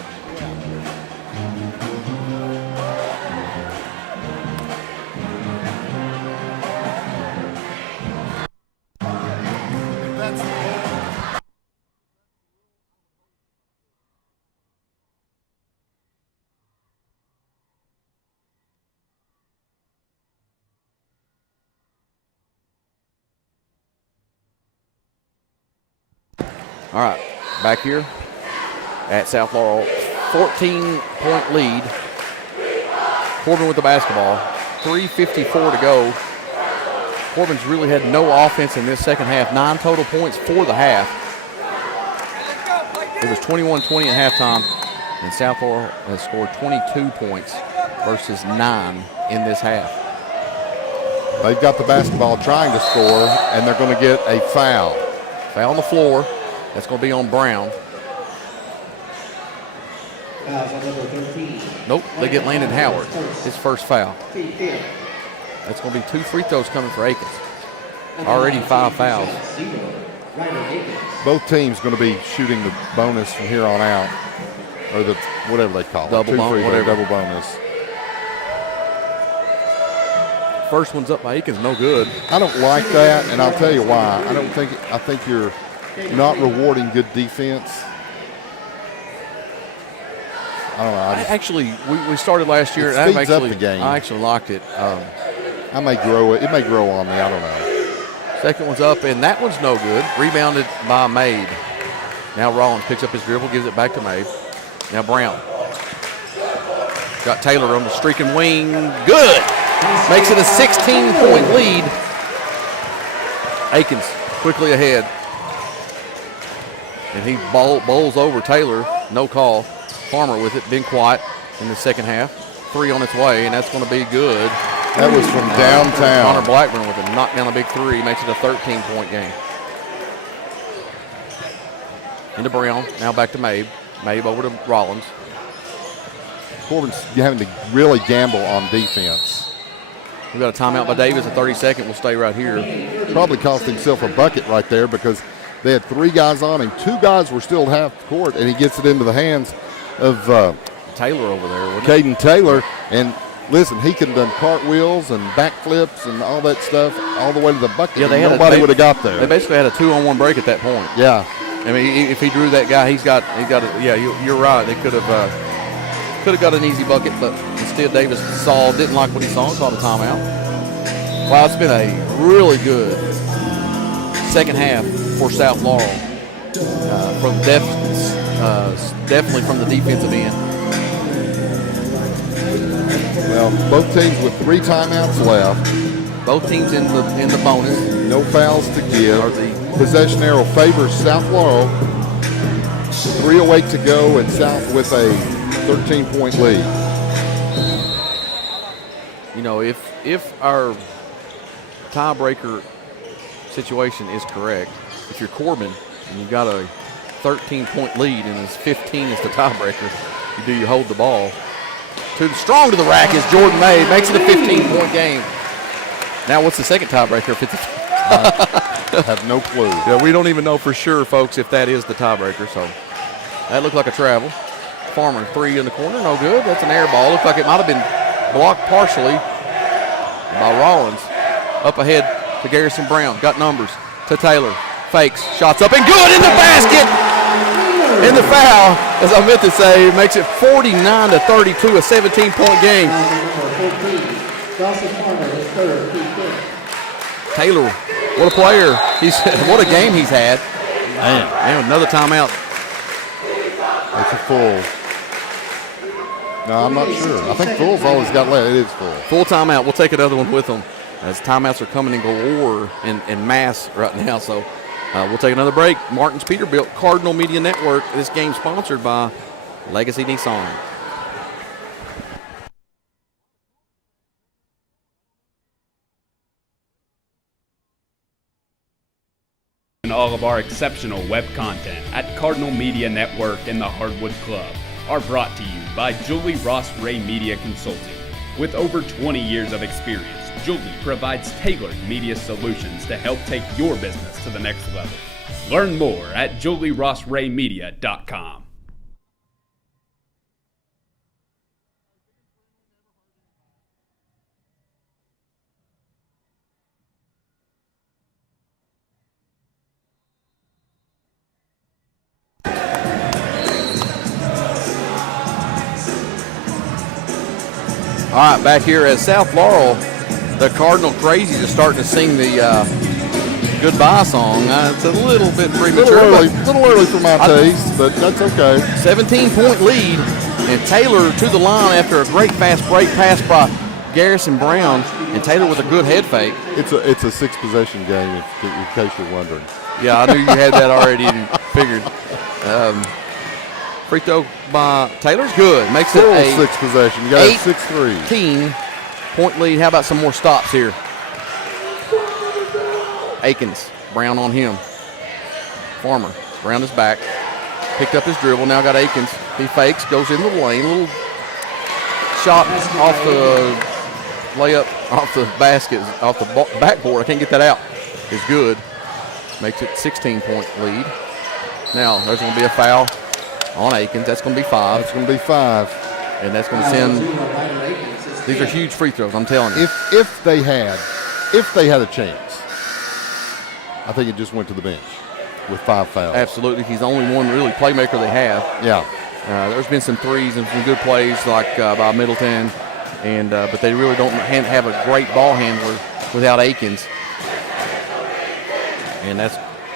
All right, back here at South Laurel, 14-point lead. Corbin with the basketball, 3:54 to go. Corbin's really had no offense in this second half, 9 total points for the half. It was 21-20 at halftime, and South Laurel has scored 22 points versus 9 in this half. They've got the basketball trying to score, and they're going to get a foul. Foul on the floor. That's going to be on Brown. Nope, they get Landon Howard, his first foul. That's going to be 2 free throws coming for Akins. Already 5 fouls. Both teams going to be shooting the bonus from here on out, or the whatever they call it. Double bonus, whatever. Double bonus. First one's up by Akins, no good. I don't like that, and I'll tell you why. I think you're not rewarding good defense. I don't know. We started last year. It speeds up the game. I actually liked it. It may grow on me. I don't know. Second one's up, and that one's no good. Rebounded by Mabe. Now Rollins picks up his dribble, gives it back to Mabe. Now Brown. Got Taylor on the streaking wing. Good. Makes it a 16-point lead. Akins quickly ahead. And he bowls over Taylor. No call. Farmer with it. Been quiet in the second half. 3 on its way, and that's going to be good. That was from downtown. Connor Blackburn with a knock down a big 3. Makes it a 13-point game. Into Brown. Now back to Mabe. Mabe over to Rollins. Corbin's having to really gamble on defense. We've got a timeout by Davis. A 30-second. We'll stay right here. Probably cost himself a bucket right there because they had 3 guys on him. 2 guys were still at half court, and he gets it into the hands of Taylor over there, wasn't Caden Taylor. And listen, he could have done cartwheels and backflips and all that stuff all the way to the bucket. Yeah, nobody would have got there. They basically had a 2-on-1 break at that point. Yeah. I mean, if he drew that guy, he's got yeah, you're right. They could have got an easy bucket, but instead Davis didn't like what he saw and called a timeout. Wow, it's been a really good second half for South Laurel from definitely from the defensive end. Well, both teams with 3 timeouts left. Both teams in the bonus. No fouls to give. Possession arrow favors South Laurel. 3:08 to go, and South with a 13-point lead. You know, if our tiebreaker situation is correct, if you're Corbin and you've got a 13-point lead and it's 15 is the tiebreaker, you hold the ball. Strong to the rack is Jordan May. Makes it a 15-point game. Now what's the second tiebreaker? If it's I have no clue. Yeah, we don't even know for sure, folks, if that is the tiebreaker. So that looked like a travel. Farmer 3 in the corner, no good. That's an air ball. Looked like it might have been blocked partially by Rollins. Up ahead to Garrison Brown. Got numbers to Taylor. Fakes. Shots up and good in the basket. And the foul, as I meant to say, makes it 49-32, a 17-point game. Taylor, what a player. What a game he's had. Man, another timeout. It's a full. No, I'm not sure. I think full's always got left. It is full. Full timeout. We'll take another one with them as timeouts are coming in galore in mass right now. So we'll take another break. Martin's Peterbilt, Cardinal Media Network. This game sponsored by Legacy Nissan. And all of our exceptional web content at Cardinal Media Network and the Hardwood Club are brought to you by Julie Ross Ray Media Consulting. With over 20 years of experience, Julie provides tailored media solutions to help take your business to the next level. Learn more at julierossraymedia.com. All right, back here at South Laurel, the Cardinal Crazies are starting to sing the goodbye song. It's a little bit premature. A little early for my taste, but that's okay. 17-point lead, and Taylor to the line after a great fast break pass by Garrison Brown, and Taylor with a good head fake. It's a 6-possession game, in case you're wondering. Yeah, I knew you had that already figured. Free throw by Taylor's good. Makes it a 6-possession. You got a 6-3. 18-point lead. How about some more stops here? Akins, Brown on him. Farmer, Brown is back. Picked up his dribble. Now got Akins. He fakes, goes in the lane. Little shot off the layup, off the basket, off the backboard. I can't get that out. Is good. Makes it 16-point lead. Now there's going to be a foul on Akins. That's going to be 5. That's going to be 5. And that's going to send. These are huge free throws, I'm telling you. If they had a chance, I think it just went to the bench with 5 fouls. Absolutely. He's the only one really playmaker they have. Yeah. There's been some threes and some good plays like by Middleton, but they really don't have a great ball handler without Akins. And they're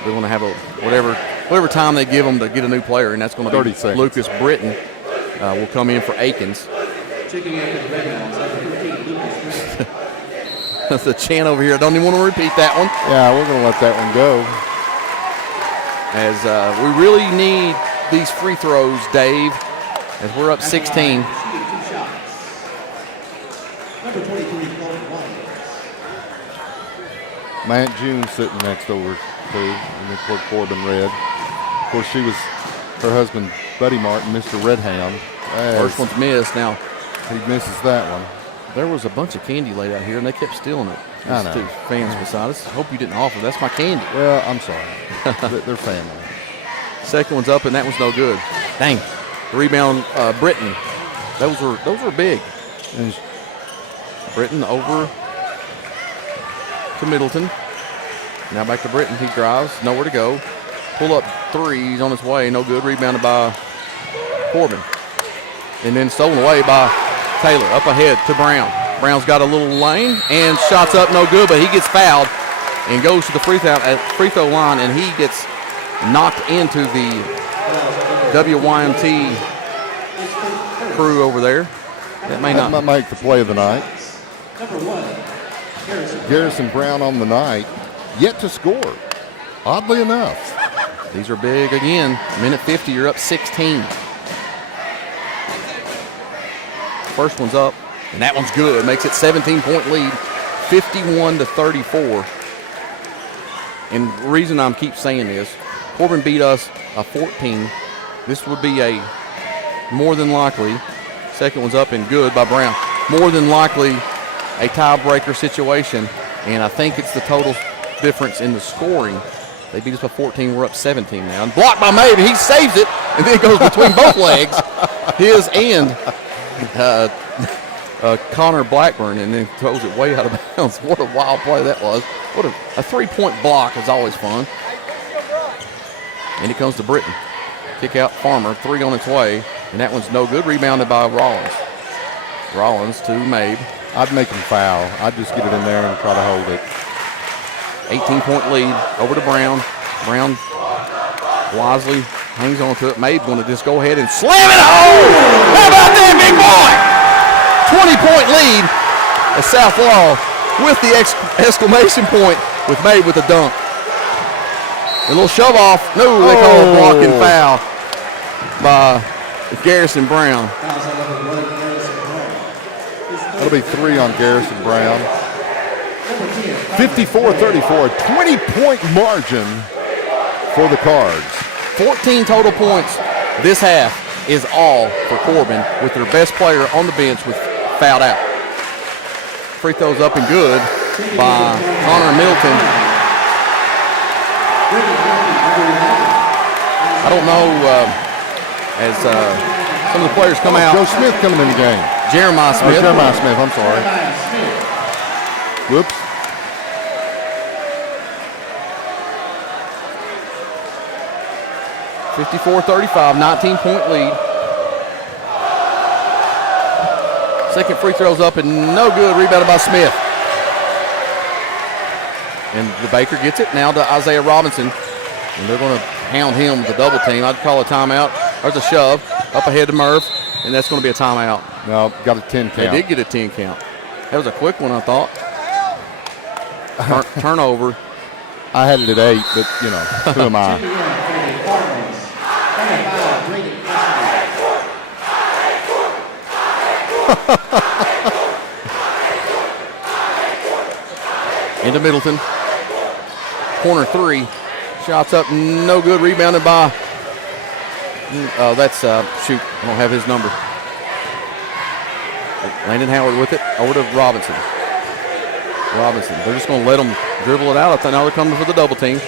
going to have whatever time they give them to get a new player, and that's going to 30 be seconds. Lucas Britton will come in for Akins. Checking in for the rebounds, number 13, Lucas Britton. That's the chant over here. I don't even want to repeat that one. Yeah, we're going to let that one go. As we really need these free throws, Dave, as we're up 16. Shooting 2 shots. Number 23, Corbin Boys. My Aunt June sitting next over to, and then Corbin Red. Of course, she was her husband, Buddy Martin, Mr. Redham. First one's missed. Now, He misses that one. there was a bunch of candy laid out here, and they kept stealing it. I These know. two fans beside us. Hope you didn't offer. That's my candy. Well, I'm sorry. They're family. Second one's up, and that one's no good. Dang. Rebound, Britton. Those were big. And Britton over to Middleton. Now back to Britton. He drives, nowhere to go. Pull up three. He's on his way. No good. Rebounded by Corbin. And then stolen away by Taylor. Up ahead to Brown. Brown's got a little lane and shots up, no good, but he gets fouled and goes to the free throw line, and he gets knocked into the WYMT crew over there. That may that not. might make the play of the night. Number 1, Garrison Brown on the night, yet to score. Oddly enough. These are big again. Minute 50, you're up 16. First one's up, and that one's good. Makes it 17-point lead, 51-34. And the reason I keep saying this, Corbin beat us a 14. This would be a more than likely, second one's up and good by Brown, more than likely a tiebreaker situation, and I think it's the total difference in the scoring. They beat us by 14. We're up 17 now. And blocked by Mabe. He saves it, and then it goes between both legs, his and Connor Blackburn, and then throws it way out of bounds. What a wild play that was. What a 3-point block is always fun. And it comes to Britton. Kick out Farmer. 3 on its way, and that one's no good. Rebounded by Rollins. Rollins to Mabe. I'd make him foul. I'd just get it in there and try to hold it. 18-point lead over to Brown. Brown wisely hangs on to it. Mabe's going to just go ahead and slam it home. How about that, big boy? 20-point lead at South Law with the exclamation point with Mabe with the dunk. A little shove off. No, they call a blocking foul by Garrison Brown. fouls on number 1, Garrison Brown. That'll be 3 on Garrison Brown. Number 10, 54-34, 20-point margin for the Cards. 14 total points this half is all for Corbin, with their best player on the bench with fouled out. Free throws up and good by Connor Middleton. I don't know as some of the players come out. Joe Smith coming in the game. Jeremiah Oh, Smith. Jeremiah Smith, I'm sorry. Whoops. (54-35), 19-point lead. Second free throw's up and no good. Rebounded by Smith. And the Baker gets it now to Isaiah Robinson. And they're going to hound him with a double team. I'd call a timeout. There's a shove up ahead to Murph, and that's going to be a timeout. No, got a 10 They count. did get a 10 count. That was a quick one, I thought. Turnover. I had it at 8, but, you know, who am I? checking in for the Cardinals. Number 5, Brady Cassidy. Into Middleton. Corner 3. Shots up, no good. Rebounded by, that's, shoot, I don't have his number. Landon Howard with it, over to Robinson. They're just going to let them dribble it out. I think now they're coming for the double team.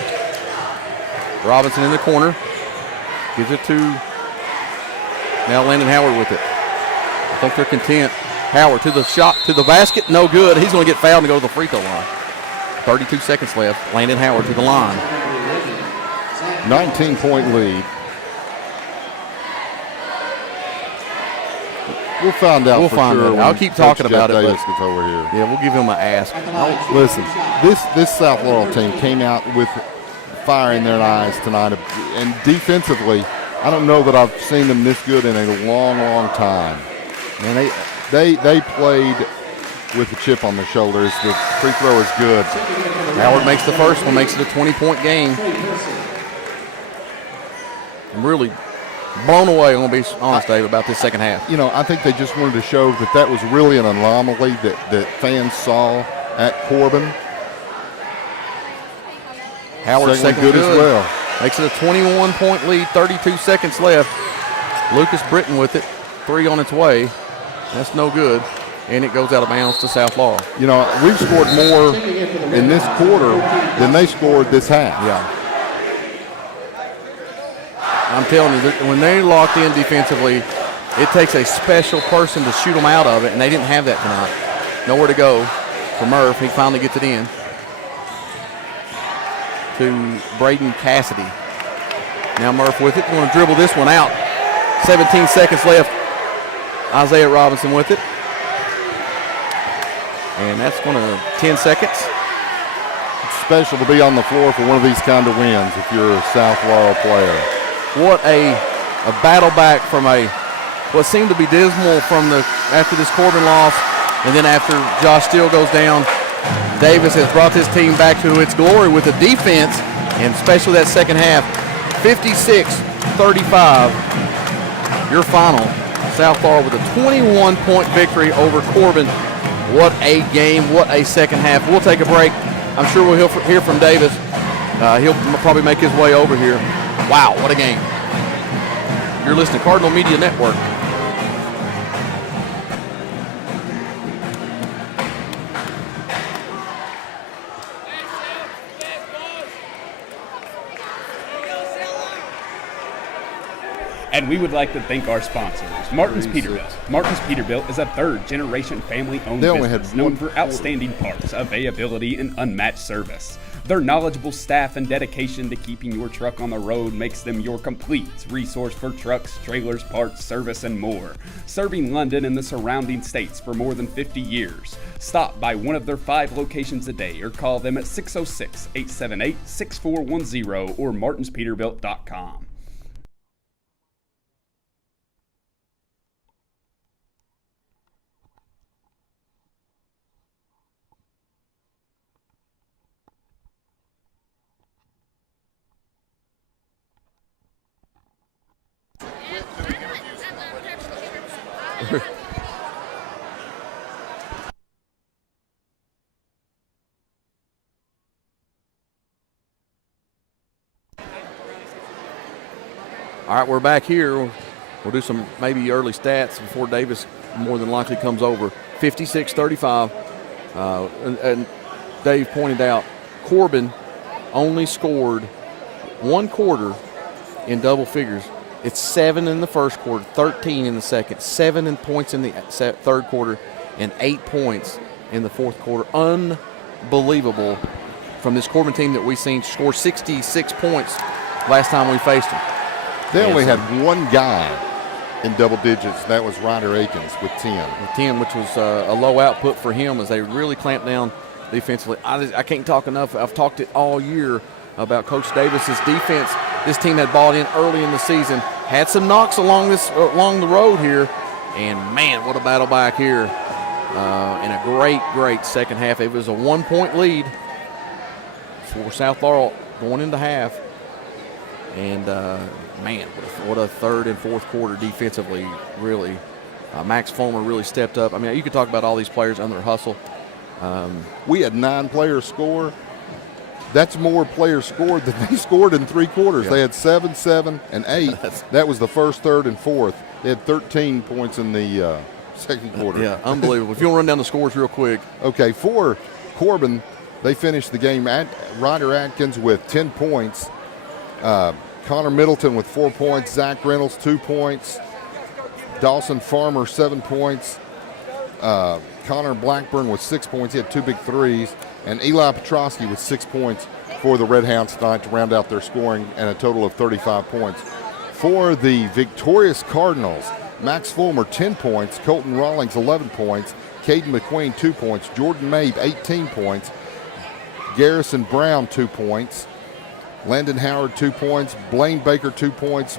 Robinson in the corner. Gives it to, now Landon Howard with it. I think they're content. Howard to the shot, to the basket, no good. He's going to get fouled and go to the free throw line. 32 seconds left. Landon Howard to the line. 19-point lead. We'll find out. We'll for find sure out. when I'll keep talking Coach about Jeff it, but- Davis gets over here. Yeah, we'll give him an ask. Listen, this South Laurel team came out with fire in their eyes tonight. And defensively, I don't know that I've seen them this good in a long, long time. And they played with a chip on their shoulders. The free throw is good. Howard makes the first one, makes it a 20-point game. I'm really blown away, I'm going to be honest, Dave, about this second half. You know, I think they just wanted to show that was really an anomaly that fans saw at Corbin. Howard second good as well. Makes it a 21-point lead, 32 seconds left. Lucas Britton with it, 3 on its way. That's no good, and it goes out of bounds to South Laurel. You know, we've scored more in this quarter than they scored this half. Yeah. I'm telling you, when they're locked in defensively, it takes a special person to shoot them out of it, and they didn't have that tonight. Nowhere to go for Murph. He finally gets it in to Braden Cassidy. Now Murph with it. Going to dribble this one out. 17 seconds left. Isaiah Robinson with it. And that's going to 10 seconds. It's special to be on the floor for one of these kind of wins if you're a South Laurel player. What a battle back from what seemed to be dismal after this Corbin loss, and then after Josh Steele goes down, Davis has brought this team back to its glory with the defense, and especially that second half. 56-35, your final. South Laurel with a 21-point victory over Corbin. What a game, what a second half. We'll take a break. I'm sure we'll hear from Davis. He'll probably make his way over here. Wow, what a game. You're listening to Cardinal Media Network. And we would like to thank our sponsors, Martin's Peterbilt. Martin's Peterbilt is a third-generation family-owned business known for outstanding parts, availability, and unmatched service. Their knowledgeable staff and dedication to keeping your truck on the road makes them your complete resource for trucks, trailers, parts, service, and more. Serving London and the surrounding states for more than 50 years. Stop by one of their 5 locations a day or call them at 606-878-6410 or martinspeterbilt.com. All right, we're back here. We'll do some maybe early stats before Davis more than likely comes over. 56-35. And Dave pointed out, Corbin only scored one quarter in double figures. It's 7 in the first quarter, 13 in the second, 7 points in the third quarter, and 8 points in the fourth quarter. Unbelievable from this Corbin team that we've seen score 66 points last time we faced them. They only had one guy in double digits. That was Ryder Akins with 10. With 10, which was a low output for him as they really clamped down defensively. I can't talk enough. I've talked it all year about Coach Davis's defense. This team had bought in early in the season, had some knocks along the road here, and man, what a battle back here. And a great second half. It was a 1-point lead for South Laurel going into half. And, man, what a third and fourth quarter defensively, really. Max Fulmer really stepped up. I mean, you could talk about all these players under hustle. We had 9 players score. That's more players scored than they scored in 3 quarters. Yeah. They had 7, 7, and 8. That was the first, third, and fourth. They had 13 points in the second quarter. Yeah, unbelievable. If you'll run down the scores real quick. Okay, for Corbin, they finished the game at Ryder Atkins with 10 points. Connor Middleton with 4 points. Zach Reynolds, 2 points. Dawson Farmer, 7 points. Connor Blackburn with 6 points. He had 2 big threes. And Eli Petrosky with 6 points for the Red Hounds tonight to round out their scoring, and a total of 35 points. For the victorious Cardinals, Max Fulmer, 10 points. Colton Rawlings, 11 points. Caden McQueen, 2 points. Jordan Mabe, 18 points. Garrison Brown, 2 points. Landon Howard, 2 points. Blaine Baker, 2 points.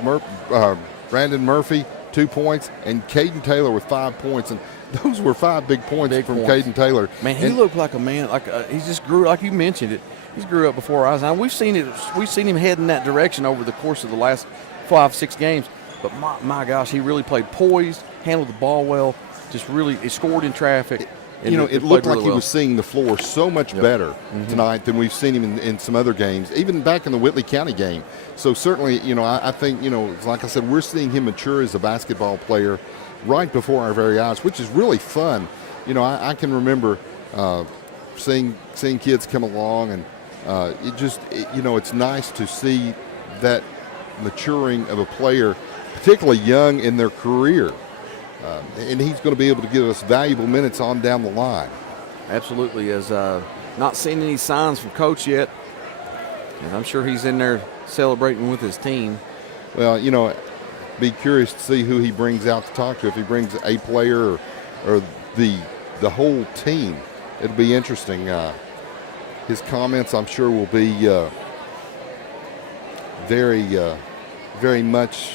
Brandon Murphy, 2 points. And Caden Taylor with 5 points. And those were 5 big points from Caden Taylor. Man, he looked like a man. He just grew, like you mentioned it. He's grew up before our eyes. Now we've seen it. We've seen him head in that direction over the course of the last 5-6 games. But my gosh, he really played poised, handled the ball well. Just really, he scored in traffic. It looked like he was seeing the floor so much better tonight than we've seen him in some other games, even back in the Whitley County game. So certainly, I think, like I said, we're seeing him mature as a basketball player right before our very eyes, which is really fun. I can remember seeing kids come along, and it's nice to see that maturing of a player, particularly young in their career. And he's going to be able to give us valuable minutes on down the line. Absolutely. Has not seen any signs from Coach yet. And I'm sure he's in there celebrating with his team. Well, be curious to see who he brings out to talk to. If he brings a player or the whole team, it'll be interesting. His comments, I'm sure, will be very much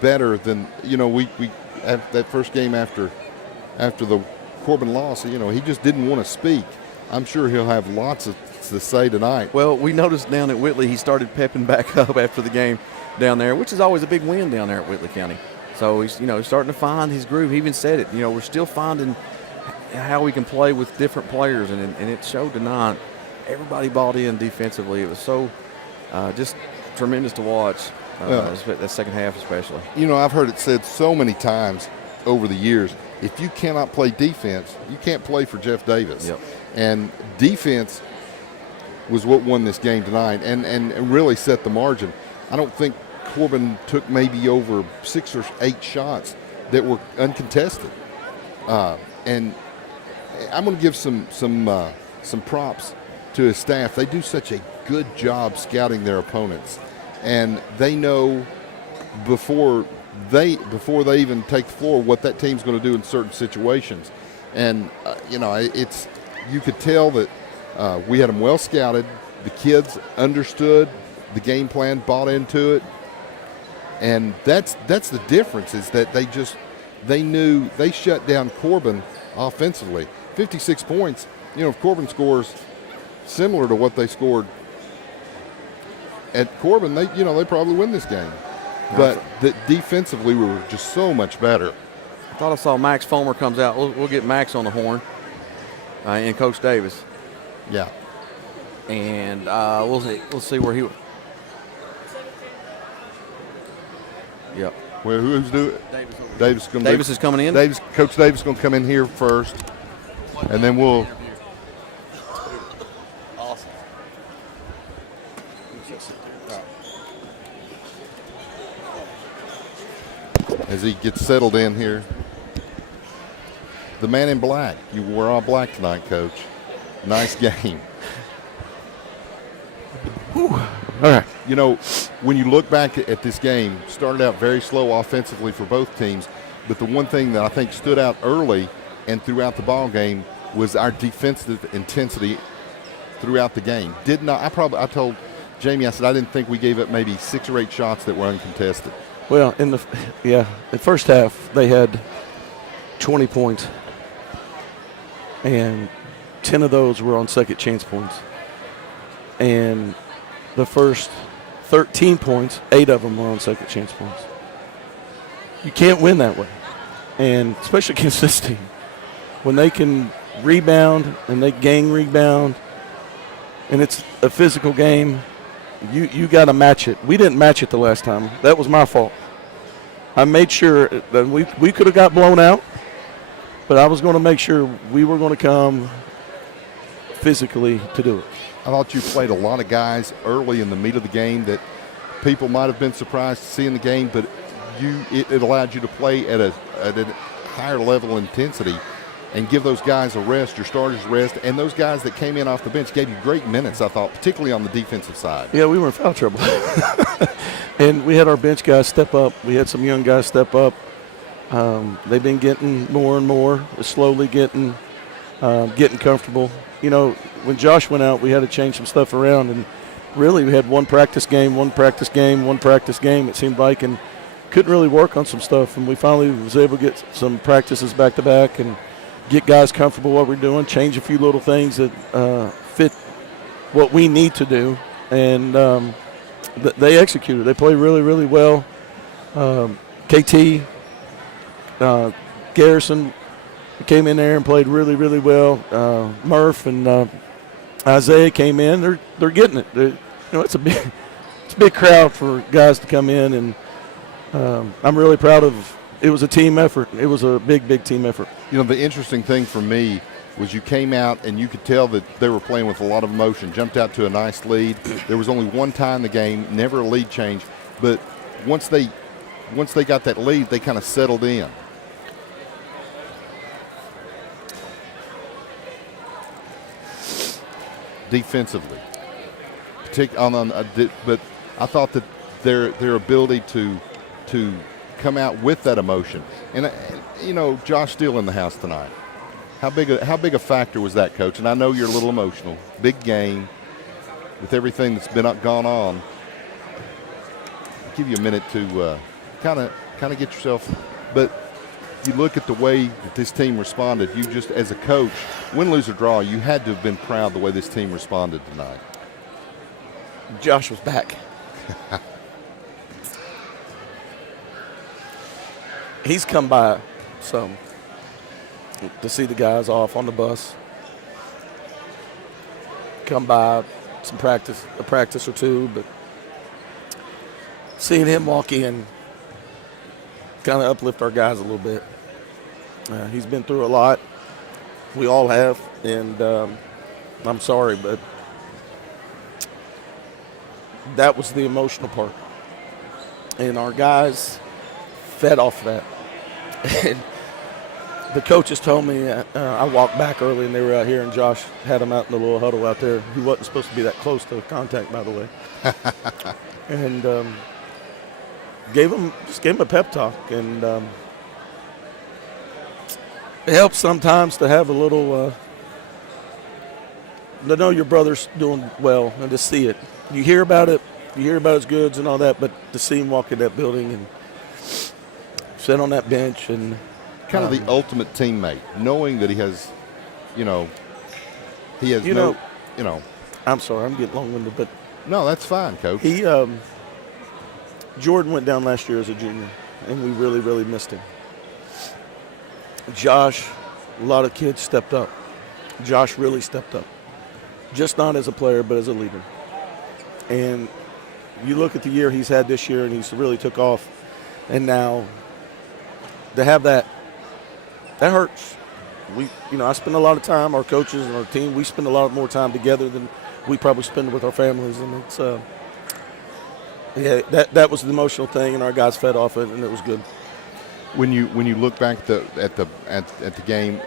better than we that first game after the Corbin loss. He just didn't want to speak. I'm sure he'll have lots to say tonight. Well, we noticed down at Whitley he started pepping back up after the game down there, which is always a big win down there at Whitley County. So he's starting to find his groove. He even said it. We're still finding how we can play with different players, and it showed tonight. Everybody bought in defensively. It was so just tremendous to watch. That second half especially. I've heard it said so many times over the years, if you cannot play defense, you can't play for Jeff Davis. Yep. And defense was what won this game tonight and really set the margin. I don't think Corbin took maybe over 6 or 8 shots that were uncontested. And I'm going to give some props to his staff. They do such a good job scouting their opponents. And they know before they even take the floor what that team's going to do in certain situations. And, you could tell that we had them well scouted. The kids understood the game plan, bought into it. And that's the difference, is that they knew they shut down Corbin offensively. 56 points, if Corbin scores similar to what they scored at Corbin, they probably win this game. But defensively, we were just so much better. I thought I saw Max Fulmer comes out. We'll get Max on the horn and Coach Davis. Yeah. And we'll see where he. Yep. Well, who's doing it? Davis is coming in. Coach Davis is going to come in here first, and then we'll. As he gets settled in here. The man in black. You wore all black tonight, Coach. Nice game. Whew. All right. When you look back at this game, started out very slow offensively for both teams, but the one thing that I think stood out early and throughout the ball game was our defensive intensity throughout the game. I told Jamie, I said I didn't think we gave up maybe 6 or 8 shots that were uncontested. Well, the first half they had 20 points, and 10 of those were on second chance points. And the first 13 points, 8 of them were on second chance points. You can't win that way, and especially against this team. When they can rebound and they gang rebound, and it's a physical game, you got to match it. We didn't match it the last time. That was my fault. I made sure that we could have got blown out, but I was going to make sure we were going to come physically to do it. I thought you played a lot of guys early in the meat of the game that people might have been surprised to see in the game, but it allowed you to play at a higher level of intensity and give those guys a rest, your starters rest, and those guys that came in off the bench gave you great minutes, I thought, particularly on the defensive side. Yeah, we were in foul trouble. And we had our bench guys step up. We had some young guys step up. They've been getting more and more, slowly getting comfortable. When Josh went out, we had to change some stuff around, and really we had one practice game. It seemed like, and couldn't really work on some stuff. And we finally was able to get some practices back to back and get guys comfortable what we're doing, change a few little things that fit what we need to do, and they executed. They played really, really well. KT, Garrison came in there and played really, really well. Murph and Isaiah came in. They're getting it. It's a big crowd for guys to come in, and I'm really proud of. It was a team effort. It was a big, big team effort. The interesting thing for me was you came out and you could tell that they were playing with a lot of emotion, jumped out to a nice lead. There was only one tie in the game, never a lead change. But once they got that lead, they kind of settled in. Defensively. But I thought that their ability to come out with that emotion. And, Josh Steele in the house tonight. How big a factor was that, Coach? And I know you're a little emotional. Big game with everything that's gone on. I'll give you a minute to kind of get yourself. But you look at the way that this team responded. You just, as a coach, win, lose, or draw, you had to have been proud the way this team responded tonight. Josh was back. He's come by some to see the guys off on the bus. Come by a practice or two, but seeing him walk in kind of uplift our guys a little bit. He's been through a lot. We all have, and I'm sorry, but that was the emotional part. And our guys fed off that. And the coaches told me, I walked back early and they were out here, and Josh had them out in the little huddle out there. He wasn't supposed to be that close to contact, by the way. And gave him a pep talk. And it helps sometimes to have a little, to know your brother's doing well and to see it. You hear about it, you hear about his goods and all that, but to see him walk in that building and sit on that bench and kind of the ultimate teammate, knowing that he has, I'm sorry, I'm getting long-winded, but no, that's fine, Coach. He, Jordan went down last year as a junior, and we really, really missed him. Josh, a lot of kids stepped up. Josh really stepped up, just not as a player, but as a leader. And you look at the year he's had this year, and he's really took off. And now to have that hurts. I spend a lot of time, our coaches and our team, we spend a lot more time together than we probably spend with our families. And it's, that was the emotional thing, and our guys fed off it, and it was good. When you look back at the game,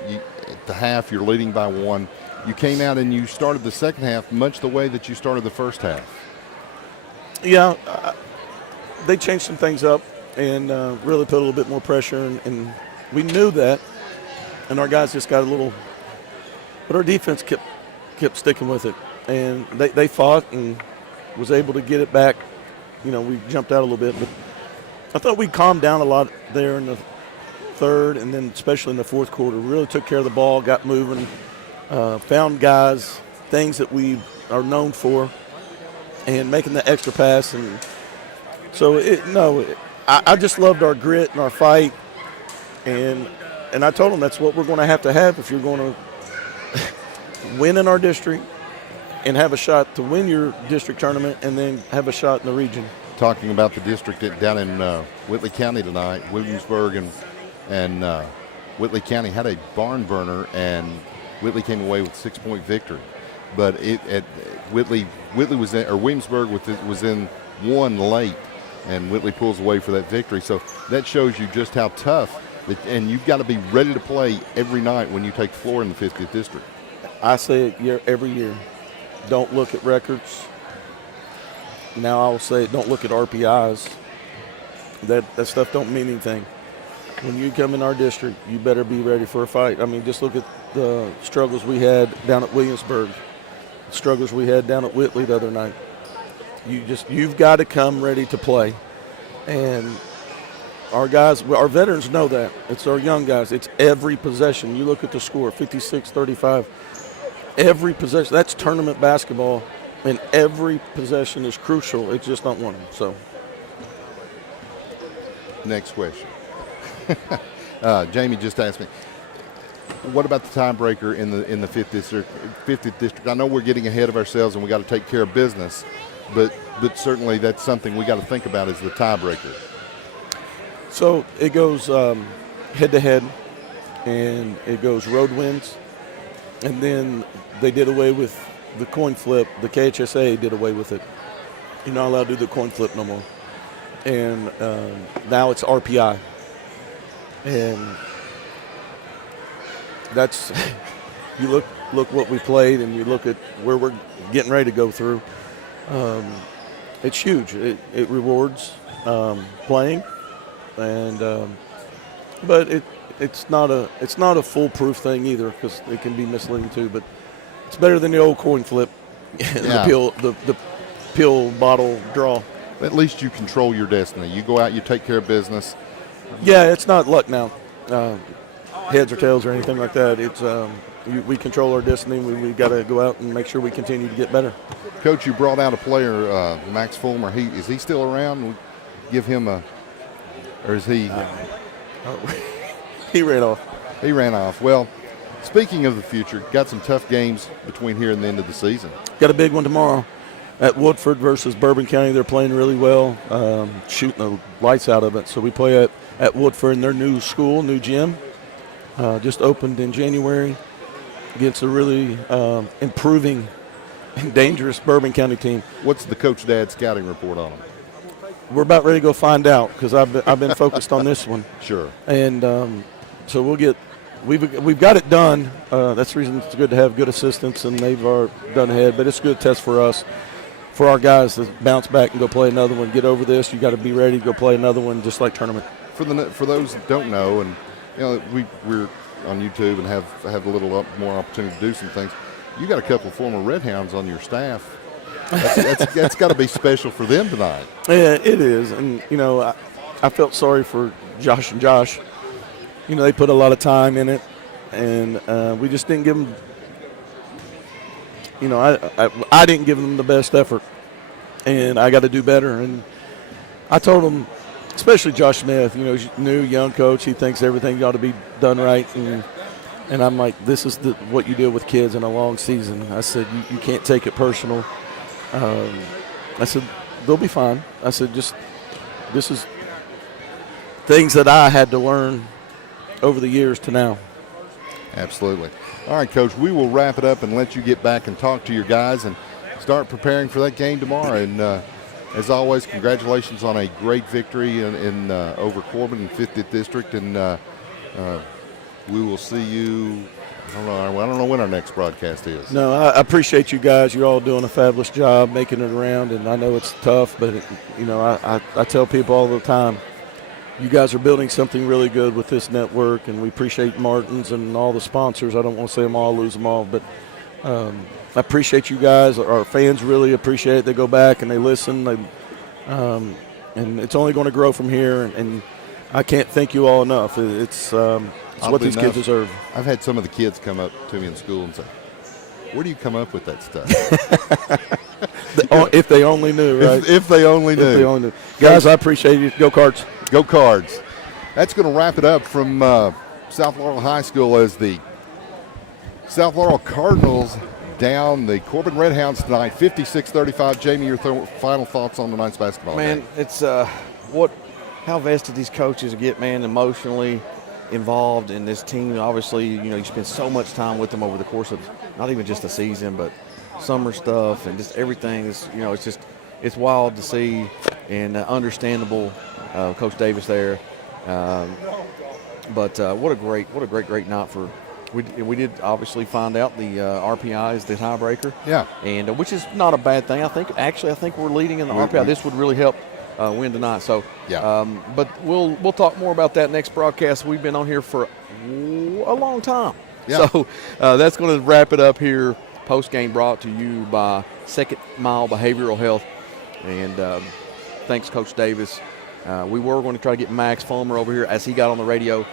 at the half, you're leading by one. You came out and you started the second half much the way that you started the first half. Yeah, they changed some things up and really put a little bit more pressure, and we knew that, and our guys just got a little, but our defense kept sticking with it, and they fought and was able to get it back. We jumped out a little bit, but I thought we calmed down a lot there in the third, and then especially in the fourth quarter. We really took care of the ball, got moving, found guys, things that we are known for, and making the extra pass. And so, I just loved our grit and our fight, and I told them that's what we're going to have if you're going to win in our district and have a shot to win your district tournament and then have a shot in the region. Talking about the district down in Whitley County tonight, Williamsburg and Whitley County had a barn burner, and Whitley came away with 6-point victory. But Williamsburg was in one late, and Whitley pulls away for that victory. So that shows you just how tough, and you've got to be ready to play every night when you take the floor in the 50th district. I say it every year. Don't look at records. Now I'll say don't look at RPIs. That stuff don't mean anything. When you come in our district, you better be ready for a fight. I mean, just look at the struggles we had down at Williamsburg, the struggles we had down at Whitley the other night. You've got to come ready to play. And our guys, our veterans know that. It's our young guys. It's every possession. You look at the score, 56-35. Every possession. That's tournament basketball, and every possession is crucial. It's just not one of them. So, next question. Jamie just asked me, what about the tiebreaker in the 50th district? I know we're getting ahead of ourselves and we got to take care of business, but certainly that's something we got to think about is the tiebreaker. So it goes head to head, and it goes road wins, and then they did away with the coin flip. The KHSA did away with it. You're not allowed to do the coin flip no more, and now it's RPI, and that's you look what we played, and you look at where we're getting ready to go through. It's huge. It rewards playing. And but it's not a foolproof thing either, because it can be misleading too. But it's better than the old coin flip, the pill bottle draw. At least you control your destiny. You go out, you take care of business. Yeah, it's not luck now, heads or tails or anything like that. It's we control our destiny. We got to go out and make sure we continue to get better. Coach, you brought out a player, Max Fulmer. Is he still around? We give him a. Or is he? He ran off. He ran off. Well, speaking of the future, got some tough games between here and the end of the season. Got a big one tomorrow at Woodford versus Bourbon County. They're playing really well, shooting the lights out of it. So we play at Woodford in their new school, new gym, just opened in January, against a really improving and dangerous Bourbon County team. What's the Coach Dad scouting report on them? We're about ready to go find out, because I've been focused on this one. Sure. And so we've got it done. That's the reason it's good to have good assistants, and they've done ahead. But it's a good test for us, for our guys to bounce back and go play another one. Get over this. You got to be ready to go play another one, just like tournament. For those that don't know, and we're on YouTube and have a little more opportunity to do some things. You got a couple of former Red Hounds on your staff. That's got to be special for them tonight. Yeah, it is. And, I felt sorry for Josh and Josh. They put a lot of time in it, and we just didn't give them, I didn't give them the best effort, and I got to do better. And I told them, especially Josh Smith, he's a new, young coach. He thinks everything ought to be done right. And I'm like, this is what you deal with kids in a long season. I said, you can't take it personal. I said, they'll be fine. I said, this is things that I had to learn over the years to now. Absolutely. All right, Coach, we will wrap it up and let you get back and talk to your guys and start preparing for that game tomorrow. And as always, congratulations on a great victory in over Corbin in 50th District. And we will see you. I don't know when our next broadcast is. No, I appreciate you guys. You're all doing a fabulous job making it around, and I know it's tough, but I tell people all the time, you guys are building something really good with this network, and we appreciate Martin's and all the sponsors. I don't want to say them all, lose them all, but I appreciate you guys. Our fans really appreciate it. They go back and they listen, and it's only going to grow from here, and I can't thank you all enough. It's what these kids deserve. I've had some of the kids come up to me in school and say, where do you come up with that stuff? If they only knew, right? If they only knew. If they only knew. Guys, I appreciate you. Go Cards. Go Cards. That's going to wrap it up from South Laurel High School as the South Laurel Cardinals down the Corbin Red Hounds tonight, 56-35. Jamie, your final thoughts on tonight's basketball game? Man, it's how vested these coaches get, man, emotionally involved in this team. Obviously, you spend so much time with them over the course of not even just the season, but summer stuff and just everything is, it's wild to see and understandable. Coach Davis there, but what a great night for. We did obviously find out the RPI is the tiebreaker. Yeah, and which is not a bad thing. I think we're leading in the RPI. This would really help win tonight. So yeah. But we'll talk more about that next broadcast. We've been on here for a long time. Yeah. So that's going to wrap it up here. Post game brought to you by Second Mile Behavioral Health. And thanks, Coach Davis. We were going to try to get Max Fulmer over here as he got on the radio.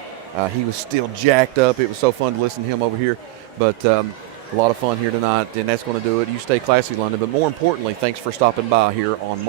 He was still jacked up. It was so fun to listen to him over here. But a lot of fun here tonight, and that's going to do it. You stay classy, London. But more importantly, thanks for stopping by here on